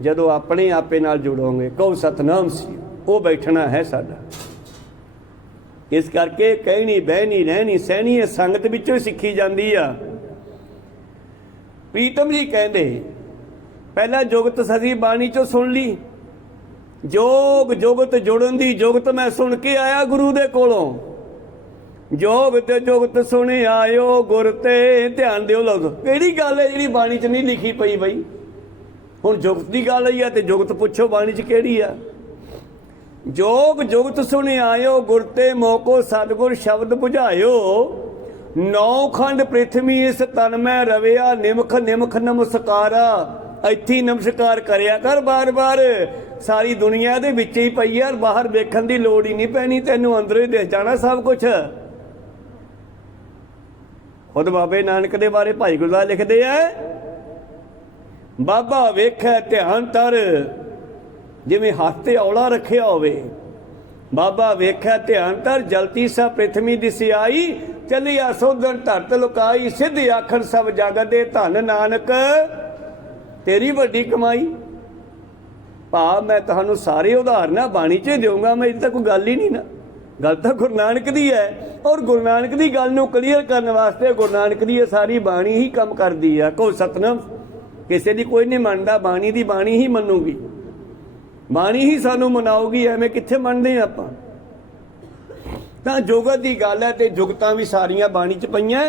ਜਦੋਂ ਆਪਣੇ ਆਪੇ ਨਾਲ ਜੁੜੋਗੇ। ਕਹੋ ਸਤਨਾਮ ਸੀ, ਉਹ ਬੈਠਣਾ ਹੈ ਸਾਡਾ। ਇਸ ਕਰਕੇ ਕਹਿਣੀ, ਬਹਿਣੀ, ਰਹਿਣੀ, ਸਹਿਣੀ ਇਹ ਸੰਗਤ ਵਿੱਚੋਂ ਸਿੱਖੀ ਜਾਂਦੀ ਆ। ਪ੍ਰੀਤਮ ਜੀ ਕਹਿੰਦੇ ਪਹਿਲਾਂ ਜੁਗਤ ਸਦੀ ਬਾਣੀ ਚੋਂ ਸੁਣ ਲਈ। ਜੋਗ ਜੁਗਤ ਜੁੜਨ ਦੀ ਜੁਗਤ ਮੈਂ ਸੁਣ ਕੇ ਆਇਆ ਗੁਰੂ ਦੇ ਕੋਲੋਂ। ਜੋਗ ਤੇ ਜੁਗਤ ਸੁਣ ਆਇਓ ਗੁਰ ਤੇ। ਧਿਆਨ ਦਿਓ ਲਓ, ਕਿਹੜੀ ਗੱਲ ਹੈ ਜਿਹੜੀ ਬਾਣੀ 'ਚ ਨਹੀਂ ਲਿਖੀ ਪਈ ਬਈ? ਹੁਣ ਜੁਗਤ ਦੀ ਗੱਲ ਆਈ ਆ ਤੇ ਜੁਗਤ ਪੁੱਛੋ ਬਾਣੀ 'ਚ ਕਿਹੜੀ ਆ? ਜੋਗ ਜੁਗਤ ਸੁਣ ਆਇਓ ਗੁਰ ਤੇ, ਮੋਕੋ ਸਤਿਗੁਰ ਸ਼ਬਦ ਬੁਝਾਇਓ। ਨੌ ਖੰਡ ਪ੍ਰਿਥਵੀ ਇਸ ਤਨ ਮੈਂ ਰਵਿਆ, ਨਿਮਖ ਨਿਮਖ ਨਮਸਕਾਰਾ। ਇੱਥੇ ਨਮਸਕਾਰ ਕਰਿਆ ਕਰ ਬਾਰ-ਬਾਰ। ਸਾਰੀ ਦੁਨੀਆ ਦੇ ਵਿੱਚ ਹੀ ਪਈ ਯਾਰ, ਬਾਹਰ ਵੇਖਣ ਦੀ ਲੋੜ ਹੀ ਨਹੀਂ ਪੈਣੀ ਤੈਨੂੰ, ਅੰਦਰੋਂ ਹੀ ਦਿਸ ਜਾਣਾ ਸਭ ਕੁਛ। ਖੁਦ ਬਾਬੇ ਨਾਨਕ ਦੇ ਬਾਰੇ ਭਾਈ ਗੁਰਦਾਸ ਲਿਖਦੇ ਆ, ਬਾਬਾ ਵੇਖੈ ਧਿਆਨ ਧਰ, ਜਿਵੇਂ ਹੱਥ ਤੇ ਔਲਾ ਰੱਖਿਆ ਹੋਵੇ। ਬਾਬਾ ਵੇਖੈ ਧਿਆਨ ਧਰ, ਜਲਤੀ ਸਾ ਪ੍ਰਿਥਵੀ ਦਿਸਿਆਈ, ਚੱਲਿਆ ਸੋਧਣ ਧਰਤ ਲੁਕਾਈ। ਸਿੱਧ ਆਖਣ ਸਭ ਜਗਤ ਦੇ, ਧਨ ਨਾਨਕ ਤੇਰੀ ਵੱਡੀ ਕਮਾਈ। ਭਾਵ ਮੈਂ ਤੁਹਾਨੂੰ ਸਾਰੇ ਉਦਾਹਰਨਾਂ ਬਾਣੀ 'ਚ ਦੇਵਾਂਗਾ, ਮੈਂ ਇੱਥੇ ਕੋਈ ਗੱਲ ਹੀ ਨਹੀਂ ਨਾ। ਗੱਲ ਤਾਂ ਗੁਰੂ ਨਾਨਕ ਦੀ ਹੈ, ਔਰ ਗੁਰੂ ਨਾਨਕ ਦੀ ਗੱਲ ਨੂੰ ਕਲੀਅਰ ਕਰਨ ਵਾਸਤੇ ਗੁਰੂ ਨਾਨਕ ਦੀ ਇਹ ਸਾਰੀ ਬਾਣੀ ਹੀ ਕੰਮ ਕਰਦੀ ਆ। ਕਹੋ ਸਤਨਾਮ। ਕਿਸੇ ਦੀ ਕੋਈ ਨਹੀਂ ਮੰਨਦਾ, ਬਾਣੀ ਦੀ ਬਾਣੀ ਹੀ ਮੰਨੂਗੀ, ਬਾਣੀ ਹੀ ਸਾਨੂੰ ਮਨਾਉਗੀ। ਐਵੇਂ ਕਿੱਥੇ ਮੰਨਦੇ ਆ ਆਪਾਂ? ਤਾਂ ਜੁਗਤ ਦੀ ਗੱਲ ਹੈ ਤੇ ਜੁਗਤਾਂ ਵੀ ਸਾਰੀਆਂ ਬਾਣੀ 'ਚ ਪਈਆਂ।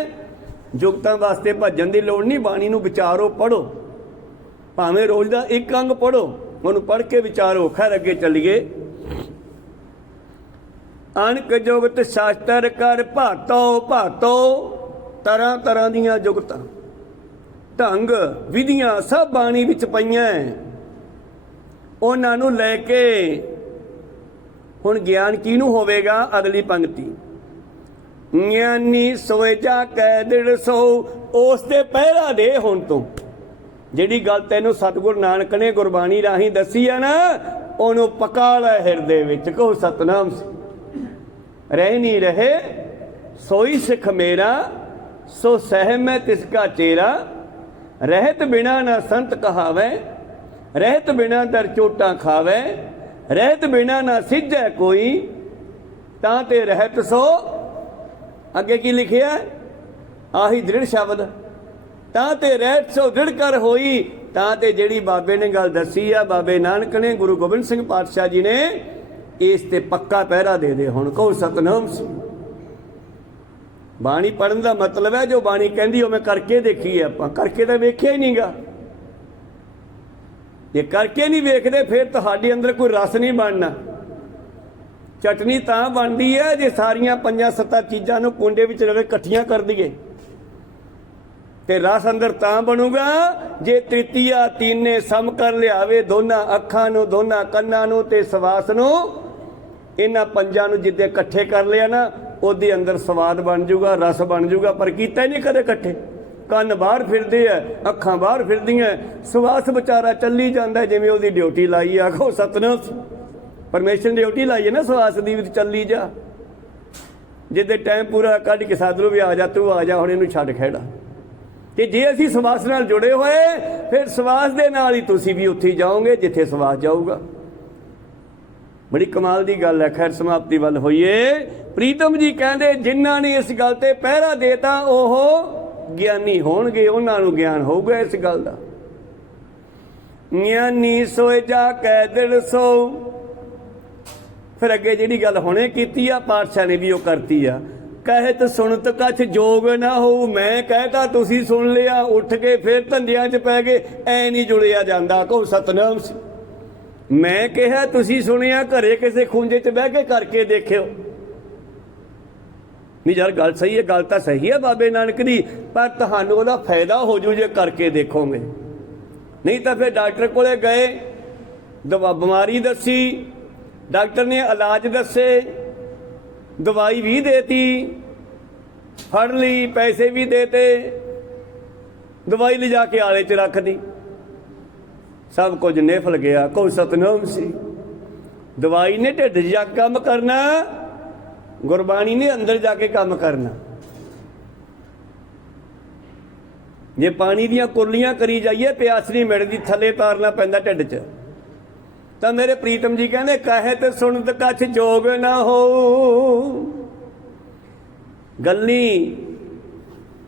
ਜੁਗਤਾਂ ਵਾਸਤੇ ਭੱਜਣ ਦੀ ਲੋੜ ਨਹੀਂ, ਬਾਣੀ ਨੂੰ ਵਿਚਾਰੋ, ਪੜ੍ਹੋ। ਭਾਵੇਂ ਰੋਜ਼ ਦਾ ਇੱਕ ਅੰਗ ਪੜ੍ਹੋ, ਉਹਨੂੰ ਪੜ੍ਹ ਕੇ ਵਿਚਾਰੋ। ਖੈਰ ਅੱਗੇ ਚੱਲੀਏ। ਅਣਕ ਜੁਗਤ ਸ਼ਾਸਤਰ ਕਰ ਭਾਤੋ, ਭਾਤੋ ਤਰ੍ਹਾਂ ਤਰ੍ਹਾਂ ਦੀਆਂ ਜੁਗਤਾਂ, ਢੰਗ, ਵਿਧੀਆਂ ਸਭ ਬਾਣੀ ਵਿੱਚ ਪਈਆਂ। ਉਹਨਾਂ ਨੂੰ ਲੈ ਕੇ ਹੁਣ ਗਿਆਨ ਕਿਹਨੂੰ ਹੋਵੇਗਾ? ਅਗਲੀ ਪੰਕਤੀ, ਗਿਆਨੀ ਸੋਏ ਜਾ ਕੈ ਦਿੜ ਸੋ। ਉਸ ਤੇ ਪਹਿਰਾ ਦੇ ਹੁਣ ਤੋਂ। ਜਿਹੜੀ ਗੱਲ ਤੈਨੂੰ ਸਤਿਗੁਰੂ ਨਾਨਕ ਨੇ ਗੁਰਬਾਣੀ ਰਾਹੀਂ ਦੱਸੀ ਆ ਨਾ, ਉਹਨੂੰ ਪਕਾ ਲੈ ਹਿਰਦੇ ਵਿੱਚ। ਕਹੋ ਸਤਨਾਮ। ਰਹਿ ਨਹੀਂ ਰਹੇ ਸੋਈ ਸਿੱਖ ਮੇਰਾ, ਸੋ ਸਹਿਮੈ ਤਿਸ ਕਾ ਚੇਰਾ। ਰਹਿਤ ਬਿਨਾ ਨਾ ਸੰਤ ਕਹਾਵੇ, ਰਹਿਤ ਬਿਨਾ ਦਰ ਚੋਟਾਂ ਖਾਵੇ। ਰਹਿਤ ਬਿਨਾ ਨਾ ਸਿੱਝੈ ਕੋਈ, ਤਾਂ ਤੇ ਰਹਿਤ ਸੋ। ਅੱਗੇ ਕੀ ਲਿਖਿਆ? ਆਹੀ ਦ੍ਰਿੜ ਸ਼ਬਦ, ਤਾਂ ਤੇ ਰਹਿਤ ਸੋ ਦ੍ਰਿੜ ਕਰ ਹੋਈ। ਤਾਂ ਤੇ ਜਿਹੜੀ ਬਾਬੇ ਨੇ ਗੱਲ ਦੱਸੀ ਆ, ਬਾਬੇ ਨਾਨਕ ਨੇ, ਗੁਰੂ ਗੋਬਿੰਦ ਸਿੰਘ ਪਾਤਸ਼ਾਹ ਜੀ ਨੇ, ਇਸ ਤੇ ਪੱਕਾ ਪਹਿਰਾ ਦੇ ਦੇ। ਹੁਣ ਕਹੋ ਸਤਨਾਮ। ਬਾਣੀ ਪੜ੍ਹਨ ਦਾ ਮਤਲਬ ਹੈ ਜੋ ਬਾਣੀ ਕਹਿੰਦੀ ਉਹ ਮੈਂ ਕਰਕੇ ਦੇਖੀ ਹੈ। ਆਪਾਂ ਕਰਕੇ ਤਾਂ ਵੇਖਿਆ ਹੀ ਨਹੀਂਗਾ। ਜੇ ਕਰਕੇ ਨਹੀਂ ਵੇਖਦੇ ਫਿਰ ਤੁਹਾਡੇ ਅੰਦਰ ਕੋਈ ਰਸ ਨਹੀਂ ਬਣਨਾ। ਚਟਨੀ ਤਾਂ ਬਣਦੀ ਹੈ ਜੇ ਸਾਰੀਆਂ 5-7 ਚੀਜ਼ਾਂ ਨੂੰ ਕੁੰਡੇ ਵਿੱਚ ਰਵੇ ਇਕੱਠੀਆਂ ਕਰ ਦਈਏ, ਤੇ ਰਸ ਅੰਦਰ ਤਾਂ ਬਣੂਗਾ ਜੇ ਤ੍ਰਿਤੀਆ ਤੀਨੇ ਸਮ ਕਰ ਲਿਆਵੇ। ਦੋਨਾਂ ਅੱਖਾਂ ਨੂੰ, ਦੋਨਾਂ ਕੰਨਾਂ ਨੂੰ ਤੇ ਸਵਾਸ ਨੂੰ, ਇਹਨਾਂ ਪੰਜਾਂ ਨੂੰ ਜਿੱਦੇ ਇਕੱਠੇ ਕਰ ਲਿਆ ਨਾ, ਉਹਦੇ ਅੰਦਰ ਸਵਾਦ ਬਣ ਜਾਊਗਾ, ਰਸ ਬਣ ਜਾਊਗਾ। ਪਰ ਕੀਤਾ ਹੀ ਨਹੀਂ ਕਦੇ ਇਕੱਠੇ। ਕੰਨ ਬਾਹਰ ਫਿਰਦੇ ਆ, ਅੱਖਾਂ ਬਾਹਰ ਫਿਰਦੀਆਂ, ਸਵਾਸ ਵਿਚਾਰਾ ਚੱਲੀ ਜਾਂਦਾ ਜਿਵੇਂ ਉਹਦੀ ਡਿਊਟੀ ਲਾਈ। ਆਖੋ ਸਤਨਾਮ। ਪਰਮੇਸ਼ਰ ਨੇ ਡਿਊਟੀ ਲਾਈ ਹੈ ਨਾ ਸਵਾਸ ਦੀ, ਵੀ ਚੱਲੀ ਜਾ। ਜਿੱਦੇ ਟਾਈਮ ਪੂਰਾ ਕੱਢ ਕੇ ਸਾਧਰੂ ਵੀ ਆ ਜਾ, ਤੂੰ ਆ ਜਾ, ਹੁਣ ਇਹਨੂੰ ਛੱਡ ਖੇੜਾ। ਤੇ ਜੇ ਅਸੀਂ ਸਵਾਸ ਨਾਲ ਜੁੜੇ ਹੋਏ ਫਿਰ ਸਵਾਸ ਦੇ ਨਾਲ ਹੀ ਤੁਸੀਂ ਵੀ ਉੱਥੇ ਜਾਓਗੇ ਜਿੱਥੇ ਸਵਾਸ ਜਾਊਗਾ। ਬੜੀ ਕਮਾਲ ਦੀ ਗੱਲ ਹੈ। ਖੈਰ ਸਮਾਪਤੀ ਵੱਲ ਹੋਈਏ। ਪ੍ਰੀਤਮ ਜੀ ਕਹਿੰਦੇ ਜਿਨ੍ਹਾਂ ਨੇ ਇਸ ਗੱਲ ਤੇ ਪਹਿਰਾ ਦੇਤਾ ਉਹ ਗਿਆਨੀ ਹੋਣਗੇ, ਉਹਨਾਂ ਨੂੰ ਗਿਆਨ ਹੋਊਗਾ ਇਸ ਗੱਲ ਦਾ। ਗਿਆਨੀ ਸੋਏ ਜਾ ਕੈ ਦਿਲ ਸੋ। ਫਿਰ ਅੱਗੇ ਜਿਹੜੀ ਗੱਲ ਹੁਣੇ ਕੀਤੀ ਆ ਪਾਤਸ਼ਾਹ ਨੇ ਵੀ ਉਹ ਕਰਤੀ ਆ। ਕਹਿਤ ਸੁਣਤ ਕਛ ਜੋਗ ਨਾ ਹੋ। ਮੈਂ ਕਹਿਤਾ ਤੁਸੀਂ ਸੁਣ ਲਿਆ, ਉੱਠ ਕੇ ਫਿਰ ਧੰਦਿਆਂ 'ਚ ਪੈ ਗਏ, ਐ ਨਹੀਂ ਜੁੜਿਆ ਜਾਂਦਾ। ਕਹੋ ਸਤਨਾਮ ਸੀ। ਮੈਂ ਕਿਹਾ ਤੁਸੀਂ ਸੁਣਿਆ, ਘਰੇ ਕਿਸੇ ਖੂੰਜੇ 'ਚ ਬਹਿ ਕੇ ਕਰਕੇ ਦੇਖਿਓ। ਨਹੀਂ ਯਾਰ ਗੱਲ ਸਹੀ ਹੈ, ਗੱਲ ਤਾਂ ਸਹੀ ਹੈ ਬਾਬੇ ਨਾਨਕ ਦੀ, ਪਰ ਤੁਹਾਨੂੰ ਉਹਦਾ ਫਾਇਦਾ ਹੋ ਜੂ ਜੇ ਕਰਕੇ ਦੇਖੋਗੇ। ਨਹੀਂ ਤਾਂ ਫਿਰ ਡਾਕਟਰ ਕੋਲੇ ਗਏ, ਬਿਮਾਰੀ ਦੱਸੀ, ਡਾਕਟਰ ਨੇ ਇਲਾਜ ਦੱਸੇ, ਦਵਾਈ ਵੀ ਦੇਤੀ, ਫੜ ਲਈ, ਪੈਸੇ ਵੀ ਦੇਤੇ, ਦਵਾਈ ਲਿਜਾ ਕੇ ਆਲੇ 'ਚ ਰੱਖਦੀ, ਸਭ ਕੁਝ ਨਿਫਲ ਗਿਆ। ਕੋਈ ਸਤਨਾਮ ਸੀ। ਦਵਾਈ ਨੇ ਢਿੱਡ 'ਚ ਜਾ ਕੇ ਕੰਮ ਕਰਨਾ, ਗੁਰਬਾਣੀ ਨੇ ਅੰਦਰ ਜਾ ਕੇ ਕੰਮ ਕਰਨਾ। ਜੇ ਪਾਣੀ ਦੀਆਂ ਕੁਰਲੀਆਂ ਕਰੀ ਜਾਈਏ ਪਿਆਸ ਨਹੀਂ ਮਿਟਦੀ, ਥੱਲੇ ਤਾਰਨਾ ਪੈਂਦਾ ਢਿੱਡ 'ਚ। ਤਾਂ ਮੇਰੇ ਪ੍ਰੀਤਮ ਜੀ ਕਹਿੰਦੇ ਕਹਿਤ ਸੁਣਤ ਕਛ ਜੋਗ ਨਾ ਹੋ। ਗੱਲੀ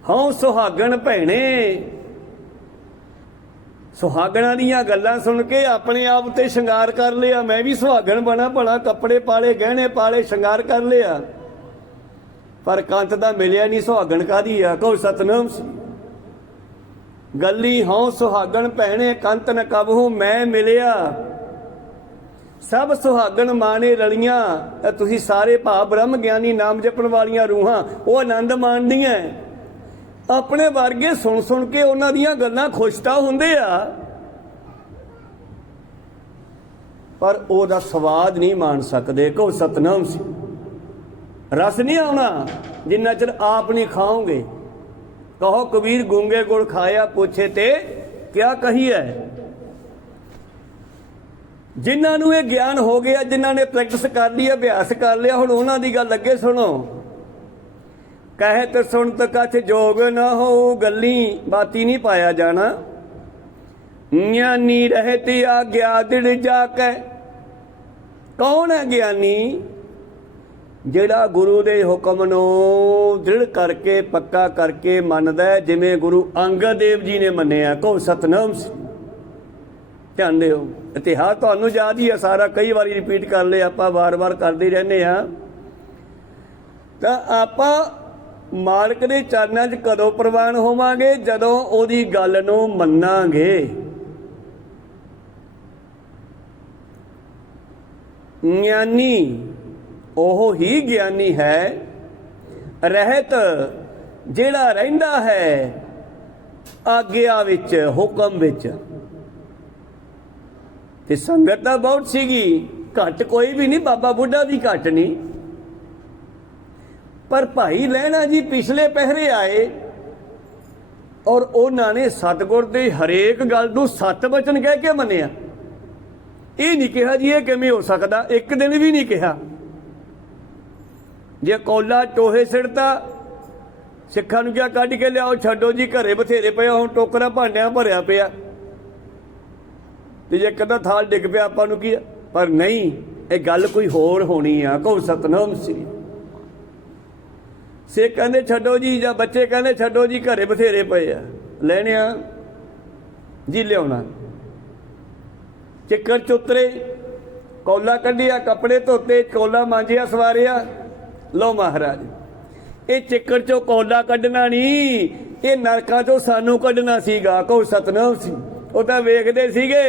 ਹਉ ਸੁਹਾਗਣ ਭੈਣੇ। ਸੁਹਾਗਣਾਂ ਦੀਆਂ ਗੱਲਾਂ ਸੁਣ ਕੇ ਆਪਣੇ ਆਪ ਤੇ ਸ਼ਿੰਗਾਰ ਕਰ ਲਿਆ। ਮੈਂ ਵੀ ਸੁਹਾਗਣ ਬਣਾ, ਭਲਾ ਕੱਪੜੇ ਪਾਲੇ, ਗਹਿਣੇ ਪਾਲੇ, ਸ਼ਿੰਗਾਰ ਕਰ ਲਿਆ, ਪਰ ਕੰਤ ਦਾ ਮਿਲਿਆ ਨਹੀਂ। ਸੁਹਾਗਣ ਕਾਹਦੀ ਆ? ਕਹੋ ਸਤਨਾਮ ਸੀ। ਗੱਲੀ ਹਉ ਸੁਹਾਗਣ ਭੈਣੇ ਕੰਤ ਨ ਕਬਹੂ ਮੈਂ ਮਿਲਿਆ। ਸਭ ਸੁਹਾਗਣ ਮਾਣੇ ਰਲੀਆਂ। ਤੁਸੀਂ ਸਾਰੇ ਭਾਵ ਬ੍ਰਹਮ ਗਿਆਨੀ ਨਾਮ ਜਪਣ ਵਾਲੀਆਂ ਰੂਹਾਂ ਉਹ ਆਨੰਦ ਮਾਣਦੀਆਂ। ਆਪਣੇ ਵਰਗੇ ਸੁਣ ਸੁਣ ਕੇ ਉਹਨਾਂ ਦੀਆਂ ਗੱਲਾਂ ਖੁਸ਼ ਤਾਂ ਹੁੰਦੇ ਆ, ਪਰ ਉਹਦਾ ਸਵਾਦ ਨਹੀਂ ਮਾਣ ਸਕਦੇ। ਕਹੋ ਸਤਨਾਮ ਸੀ। ਰਸ ਨਹੀਂ ਆਉਣਾ ਜਿੰਨਾ ਚਿਰ ਆਪ ਨਹੀਂ ਖਾਓਗੇ। ਕਹੋ ਕਬੀਰ ਗੂੰਗੇ ਗੁੜ ਖਾਇਆ ਪੁੱਛੇ ਤੇ ਕਿਆ ਕਹੀਏ। ਜਿਨ੍ਹਾਂ ਨੂੰ ਇਹ ਗਿਆਨ ਹੋ ਗਿਆ, ਜਿਨ੍ਹਾਂ ਨੇ ਪ੍ਰੈਕਟਿਸ ਕਰ ਲਈ, ਅਭਿਆਸ ਕਰ ਲਿਆ, ਹੁਣ ਉਹਨਾਂ ਦੀ ਗੱਲ ਅੱਗੇ ਸੁਣੋ। ਕਹਿਤ ਸੁਣਤ ਕਛ ਜੋਗ ਨਾ ਹੋ। ਗੱਲੀ ਬਾਤੀ ਨਹੀਂ ਪਾਇਆ ਜਾਣਾ। ਗਿਆਨੀ ਰਹਿਤੀ ਆਗਿਆ ਦਿੜ ਜਾ ਕੇ। ਕੌਣ ਹੈ ਗਿਆਨੀ? ਜਿਹੜਾ ਗੁਰੂ ਦੇ ਹੁਕਮ ਨੂੰ ਦ੍ਰਿੜ ਕਰਕੇ ਪੱਕਾ ਕਰਕੇ ਮੰਨਦਾ, ਜਿਵੇਂ ਗੁਰੂ ਅੰਗਦ ਦੇਵ ਜੀ ਨੇ ਮੰਨਿਆ। ਕਹੋ ਸਤਨਾਮ ਸੀ। ਧਿਆਨ ਦਿਓ, ਇਤਿਹਾਸ ਤੁਹਾਨੂੰ ਯਾਦ ਹੀ ਆ ਸਾਰਾ, ਕਈ ਵਾਰੀ ਰਿਪੀਟ ਕਰ ਲਿਆ ਆਪਾਂ, ਵਾਰ-ਵਾਰ ਕਰਦੇ ਰਹਿੰਦੇ ਹਾਂ। ਤਾਂ ਆਪਾਂ ਮਾਲਕ ਦੇ ਚਰਨਾਂ 'ਚ ਕਦੋਂ ਪ੍ਰਵਾਨ ਹੋਵਾਂਗੇ? ਜਦੋਂ ਉਹਦੀ ਗੱਲ ਨੂੰ ਮੰਨਾਂਗੇ। ਗਿਆਨੀ ਉਹ ਹੀ ਗਿਆਨੀ ਹੈ, ਰਹਿਤ ਜਿਹੜਾ ਰਹਿੰਦਾ ਹੈ ਆਗਿਆ ਵਿੱਚ, ਹੁਕਮ ਵਿੱਚ। ਤੇ ਸੰਗਤ ਤਾਂ ਬਹੁਤ ਸੀਗੀ, ਘੱਟ ਕੋਈ ਵੀ ਨਹੀਂ, ਬਾਬਾ ਬੁੱਢਾ ਵੀ ਘੱਟ ਨਹੀਂ। ਪਰ ਭਾਈ ਲਹਿਣਾ ਜੀ ਪਿਛਲੇ ਪਹਿਰੇ ਆਏ ਔਰ ਉਹਨਾਂ ਨੇ ਸਤਿਗੁਰ ਦੇ ਹਰੇਕ ਗੱਲ ਨੂੰ ਸੱਤ ਬਚਨ ਕਹਿ ਕੇ ਮੰਨਿਆ। ਇਹ ਨਹੀਂ ਕਿਹਾ ਜੀ ਇਹ ਕਿਵੇਂ ਹੋ ਸਕਦਾ, ਇੱਕ ਦਿਨ ਵੀ ਨਹੀਂ ਕਿਹਾ। ਜੇ ਕੌਲਾ ਟੋਹੇ ਸਿੜਤਾ, ਸਿੱਖਾਂ ਨੂੰ ਕਿਹਾ ਕੱਢ ਕੇ ਲਿਆਓ, ਛੱਡੋ ਜੀ, ਘਰੇ ਬਥੇਰੇ ਪਿਆ, ਹੁਣ ਟੋਕਰਾ ਭਾਂਡਿਆਂ ਭਰਿਆ ਪਿਆ, ਤੇ ਜੇ ਕਦਾ ਥਾਲ ਡਿੱਗ ਪਿਆ ਆਪਾਂ ਨੂੰ ਕੀ। ਪਰ ਨਹੀਂ, ਇਹ ਗੱਲ ਕੋਈ ਹੋਰ ਹੋਣੀ ਆ। ਕਹੋ ਸਤਨਾਮ ਸ੍ਰੀ। ਸਿੱਖ ਕਹਿੰਦੇ ਛੱਡੋ ਜੀ, ਜਾਂ ਬੱਚੇ ਕਹਿੰਦੇ ਛੱਡੋ ਜੀ, ਘਰੇ ਬਥੇਰੇ ਪਏ ਆ, ਲੈਣੇ ਆ ਜੀ, ਲਿਆਉਣਾ। ਚਿੱਕੜ ਚੁੱਤਰੇ, ਕੌਲਾ ਕੱਢਿਆ, ਕੱਪੜੇ ਧੋਤੇ, ਕੌਲਾ ਮਾਂਜਿਆ, ਸਵਾਰਿਆ, ਲਓ ਮਹਾਰਾਜ। ਇਹ ਚਿੱਕੜ ਚੋਂ ਕੌਲਾ ਕੱਢਣਾ ਨਹੀਂ, ਇਹ ਨਰਕਾਂ ਚੋਂ ਸਾਨੂੰ ਕੱਢਣਾ ਸੀਗਾ। ਕਹੋ ਸਤਨਾਮ ਸੀ। ਉਹ ਤਾਂ ਵੇਖਦੇ ਸੀਗੇ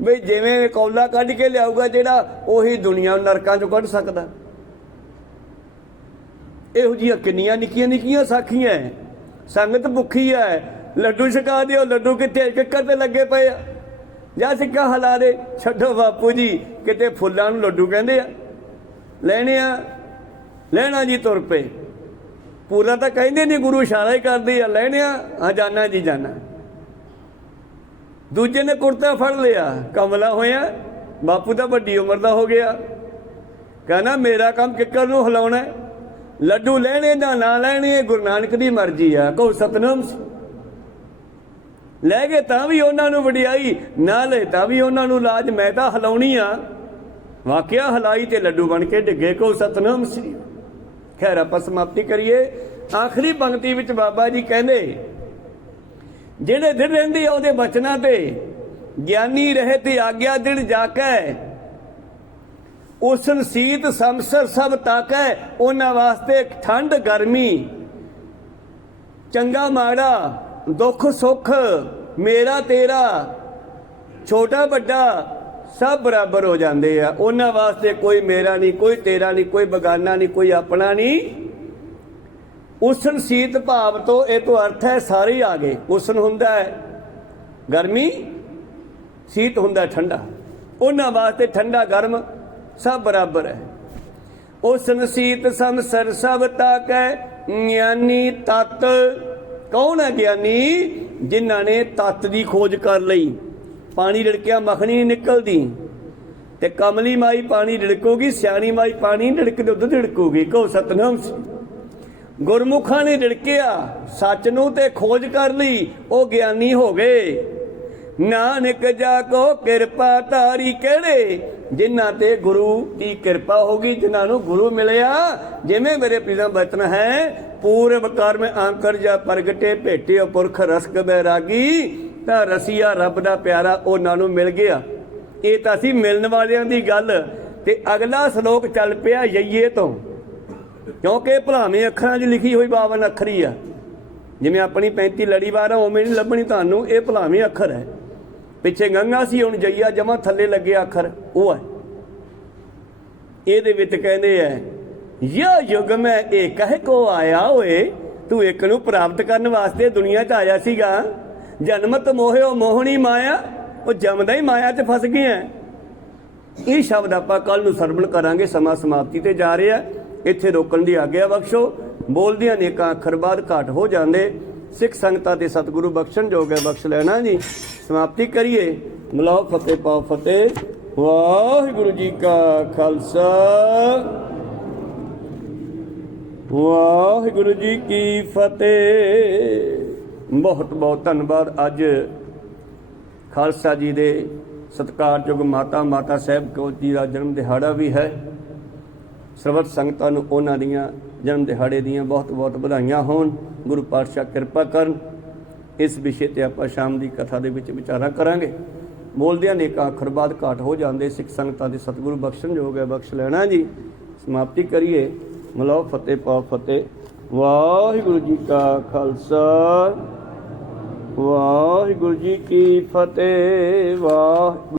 ਬਈ ਜਿਵੇਂ ਕੌਲਾ ਕੱਢ ਕੇ ਲਿਆਊਗਾ ਜਿਹੜਾ, ਉਹੀ ਦੁਨੀਆ ਨਰਕਾਂ ਚੋਂ ਕੱਢ ਸਕਦਾ। ਇਹੋ ਜਿਹੀਆਂ ਕਿੰਨੀਆਂ ਨਿੱਕੀਆਂ ਨਿੱਕੀਆਂ ਸਾਖੀਆਂ। ਸੰਗਤ ਭੁੱਖੀ ਹੈ, ਲੱਡੂ ਛਕਾ ਦਿਓ, ਲੱਡੂ ਕਿੱਥੇ? ਕਿੱਕਰ ਤੇ ਲੱਗੇ ਪਏ ਆ, ਜਾਂ ਸਿੱਕਾ ਹਿਲਾ ਦੇ। ਛੱਡੋ ਬਾਪੂ ਜੀ, ਕਿਤੇ ਫੁੱਲਾਂ ਨੂੰ ਲੱਡੂ ਕਹਿੰਦੇ ਆ। ਲੈਣੇ ਆ, ਲੈਣਾ ਜੀ ਤੁਰ ਪਏ। ਪੂਰਾ ਤਾਂ ਕਹਿੰਦੇ ਨਹੀਂ, ਗੁਰੂ ਇਸ਼ਾਰਾ ਹੀ ਕਰਦੇ ਆ, ਲੈਣੇ ਆ, ਹਾਂ ਜਾਣਾ ਜੀ ਜਾਣਾ। ਦੂਜੇ ਨੇ ਕੁੜਤਾ ਫੜ ਲਿਆ, ਕਮਲਾ ਹੋਇਆ, ਬਾਪੂ ਤਾਂ ਵੱਡੀ ਉਮਰ ਦਾ ਹੋ ਗਿਆ, ਕਹਿੰਦਾ ਮੇਰਾ ਕੰਮ ਕਿੱਕਰ ਨੂੰ ਹਿਲਾਉਣਾ। ਲੱਡੂ ਲੈਣੇ ਨਾ ਲੈਣੇ ਗੁਰੂ ਨਾਨਕ ਦੀ ਮਰਜ਼ੀ ਆ। ਕਹੋ ਸਤਨਾਮ। ਲੈ ਗਏ ਤਾਂ ਵੀ ਉਹਨਾਂ ਨੂੰ ਵਡਿਆਈ, ਨਾ ਲੈ ਤਾਂ ਵੀ ਉਹਨਾਂ ਨੂੰ ਲਾਜ। ਮੈਂ ਤਾਂ ਹਿਲਾਉਣੀ ਆ, ਵਾਕਿਆ ਹਲਾਈ ਤੇ ਲੱਡੂ ਬਣ ਕੇ ਡਿੱਗੇ। ਕੋ ਸਤਨਾਮ ਸ੍ਰੀ। ਖੈਰ ਆਪਾਂ ਸਮਾਪਤੀ ਕਰੀਏ। ਆਖਰੀ ਪੰਕਤੀ ਵਿੱਚ ਬਾਬਾ ਜੀ ਕਹਿੰਦੇ, ਜਿਹੜੇ ਦਿਨ ਰਹਿੰਦੇ ਆ ਉਹਦੇ ਬਚਨਾਂ ਤੇ, ਗਿਆਨੀ ਰਹੇ ਤੇ ਆਗਿਆ ਦਿਨ ਜਾਕੈ, ਉਸਨ ਸੀਤ ਸਮਸਰ ਸਭ ਤਾਕੈ। ਉਹਨਾਂ ਵਾਸਤੇ ਠੰਡ ਗਰਮੀ, ਚੰਗਾ ਮਾੜਾ, ਦੁੱਖ ਸੁੱਖ, ਮੇਰਾ ਤੇਰਾ, ਛੋਟਾ ਵੱਡਾ ਸਭ ਬਰਾਬਰ ਹੋ ਜਾਂਦੇ ਆ। ਉਹਨਾਂ ਵਾਸਤੇ ਕੋਈ ਮੇਰਾ ਨਹੀਂ, ਕੋਈ ਤੇਰਾ ਨਹੀਂ, ਕੋਈ ਬਗਾਨਾ ਨਹੀਂ, ਕੋਈ ਆਪਣਾ ਨਹੀਂ। ਉਸਨ ਸੀਤ ਭਾਵ ਤੋਂ ਇਹ ਤੋਂ ਅਰਥ ਹੈ ਸਾਰੇ ਹੀ ਆ ਗਏ। ਉਸਨ ਹੁੰਦਾ ਹੈ ਗਰਮੀ, ਸੀਤ ਹੁੰਦਾ ਠੰਡਾ। ਉਹਨਾਂ ਵਾਸਤੇ ਠੰਡਾ ਗਰਮ ਸਭ ਬਰਾਬਰ ਹੈ। ਉਸਨ ਸੀਤ ਸਮਸਰ ਸਭ ਤਾਕੈ, ਗਿਆਨੀ ਤਤ। ਕੌਣ ਹੈ ਗਿਆਨੀ? ਜਿਨ੍ਹਾਂ ਨੇ ਤਤ ਦੀ ਖੋਜ ਕਰ ਲਈ। ਪਾਣੀ ਰਿੜਕਿਆ ਮੱਖਣੀ ਨਹੀਂ ਨਿਕਲਦੀ, ਤੇ ਕਮਲੀ ਮਾਈ ਪਾਣੀ ਰਿੜਕੂਗੀ, ਸਿਆਣੀ ਮਾਈ ਪਾਣੀ ਰਿੜਕ ਦੇ ਦੁੱਧ ਰਿੜਕੂਗੀ। ਕਹੋ ਸਤਨਾਮ ਸ੍ਰੀ। ਗੁਰਮੁਖਾਂ ਨੇ ਰਿੜਕਿਆ ਸੱਚ ਨੂੰ ਤੇ ਖੋਜ ਕਰ ਲਈ, ਉਹ ਗਿਆਨੀ ਹੋ ਗਏ। ਨਾਨਕ ਜਾ ਕੋ ਕਿਰਪਾ ਧਾਰੀ। ਕਿਹੜੇ? ਜਿਨ੍ਹਾਂ ਤੇ ਗੁਰੂ ਦੀ ਕਿਰਪਾ ਹੋ ਗਈ, ਜਿਨ੍ਹਾਂ ਨੂੰ ਗੁਰੂ ਮਿਲਿਆ। ਜਿਵੇਂ ਮੇਰੇ ਪ੍ਰੀਤਮ ਬਚਨ ਹੈ, ਪੂਰਬ ਕਰਮ ਆਂਕਰ ਜਾ ਪ੍ਰਗਟੇ, ਭੇਟਿਓ ਪੁਰਖ ਰਸਕ ਬੈਰਾਗੀ। ਤਾਂ ਰਸੀਆ ਰੱਬ ਦਾ ਪਿਆਰਾ ਉਹਨਾਂ ਨੂੰ ਮਿਲ ਗਿਆ। ਇਹ ਤਾਂ ਸੀ ਮਿਲਣ ਵਾਲਿਆਂ ਦੀ ਗੱਲ। ਤੇ ਅਗਲਾ ਸ਼ਲੋਕ ਚੱਲ ਪਿਆ ਯਈਏ ਤੋਂ, ਕਿਉਂਕਿ ਭਲਾਵੇਂ ਅੱਖਰਾਂ 'ਚ ਲਿਖੀ ਹੋਈ 52 ਅੱਖਰੀ ਆ। ਜਿਵੇਂ ਆਪਣੀ 35 ਲੜੀਵਾਰ ਆ, ਉਵੇਂ ਨਹੀਂ ਲੱਭਣੀ ਤੁਹਾਨੂੰ। ਇਹ ਭਲਾਵੇਂ ਅੱਖਰ ਹੈ। ਪਿੱਛੇ ਗੰਗਾ ਸੀ, ਹੁਣ ਜਈਆ ਜਮਾ ਥੱਲੇ ਲੱਗਿਆ ਅੱਖਰ ਉਹ ਹੈ। ਇਹਦੇ ਵਿੱਚ ਕਹਿੰਦੇ ਐ, ਯਾ ਯੁਗ ਮੈਂ ਇਹ ਕਹਿ ਕੋ ਆਇਆ ਓਏ। ਤੂੰ ਇੱਕ ਨੂੰ ਪ੍ਰਾਪਤ ਕਰਨ ਵਾਸਤੇ ਦੁਨੀਆ 'ਚ ਆਇਆ ਸੀਗਾ। ਜਨਮਤ ਮੋਹਿਓ ਮੋਹਣੀ ਮਾਇਆ। ਉਹ ਜੰਮਦਾ ਹੀ ਮਾਇਆ 'ਚ ਫਸ ਗਿਆ। ਇਹ ਸ਼ਬਦ ਆਪਾਂ ਕੱਲ ਨੂੰ ਸਰਵਣ ਕਰਾਂਗੇ। ਸਮਾਂ ਸਮਾਪਤੀ ਤੇ ਜਾ ਰਿਹਾ। ਇੱਥੇ ਰੋਕਣ ਦੀ ਆਗਿਆ ਬਖਸ਼ੋ। ਬੋਲਦਿਆਂ ਨੇਕਾਂ ਅੱਖਰ ਬਾਅਦ ਘਾਟ ਹੋ ਜਾਂਦੇ। ਸਿੱਖ ਸੰਗਤਾਂ ਤੇ ਸਤਿਗੁਰੂ ਬਖਸ਼ਣ ਜੋਗ ਹੈ, ਬਖਸ਼ ਲੈਣਾ ਜੀ। ਸਮਾਪਤੀ ਕਰੀਏ। ਮਿਲਾਓ ਫਤਿਹ ਪਾਓ ਫਤਿਹ। ਵਾਹਿਗੁਰੂ ਜੀ ਕਾ ਖਾਲਸਾ, ਵਾਹਿਗੁਰੂ ਜੀ ਕੀ ਫਤਿਹ। ਬਹੁਤ ਬਹੁਤ ਧੰਨਵਾਦ। ਅੱਜ ਖਾਲਸਾ ਜੀ ਦੇ ਸਤਿਕਾਰਯੋਗ ਮਾਤਾ ਸਾਹਿਬ ਕੌਰ ਜੀ ਦਾ ਜਨਮ ਦਿਹਾੜਾ ਵੀ ਹੈ। ਸਰਬੱਤ ਸੰਗਤਾਂ ਨੂੰ ਉਹਨਾਂ ਦੀਆਂ ਜਨਮ ਦਿਹਾੜੇ ਦੀਆਂ ਬਹੁਤ ਬਹੁਤ ਵਧਾਈਆਂ ਹੋਣ। ਗੁਰੂ ਪਾਤਸ਼ਾਹ ਕਿਰਪਾ ਕਰਨ। ਇਸ ਵਿਸ਼ੇ ਤੇ ਆਪਾਂ ਸ਼ਾਮ ਦੀ ਕਥਾ ਦੇ ਵਿੱਚ ਵਿਚਾਰਾਂ ਕਰਾਂਗੇ। ਬੋਲਦਿਆਂ ਨੇਕਾਂ ਅੱਖਰ ਬਾਅਦ ਘਾਟ ਹੋ ਜਾਂਦੇ। ਸਿੱਖ ਸੰਗਤਾਂ ਦੇ ਸਤਿਗੁਰੂ ਬਖਸ਼ਣ ਯੋਗ ਹੈ, ਬਖਸ਼ ਲੈਣਾ ਜੀ। ਸਮਾਪਤੀ ਕਰੀਏ। ਮਿਲਾਓ ਫਤਿਹ ਪਾਓ ਫਤਿਹ। ਵਾਹਿਗੁਰੂ ਜੀ ਕਾ ਖਾਲਸਾ, ਵਾਹਿਗੁਰੂ ਜੀ ਕੀ ਫਤਿਹ। ਵਾਹਿਗੁਰੂ।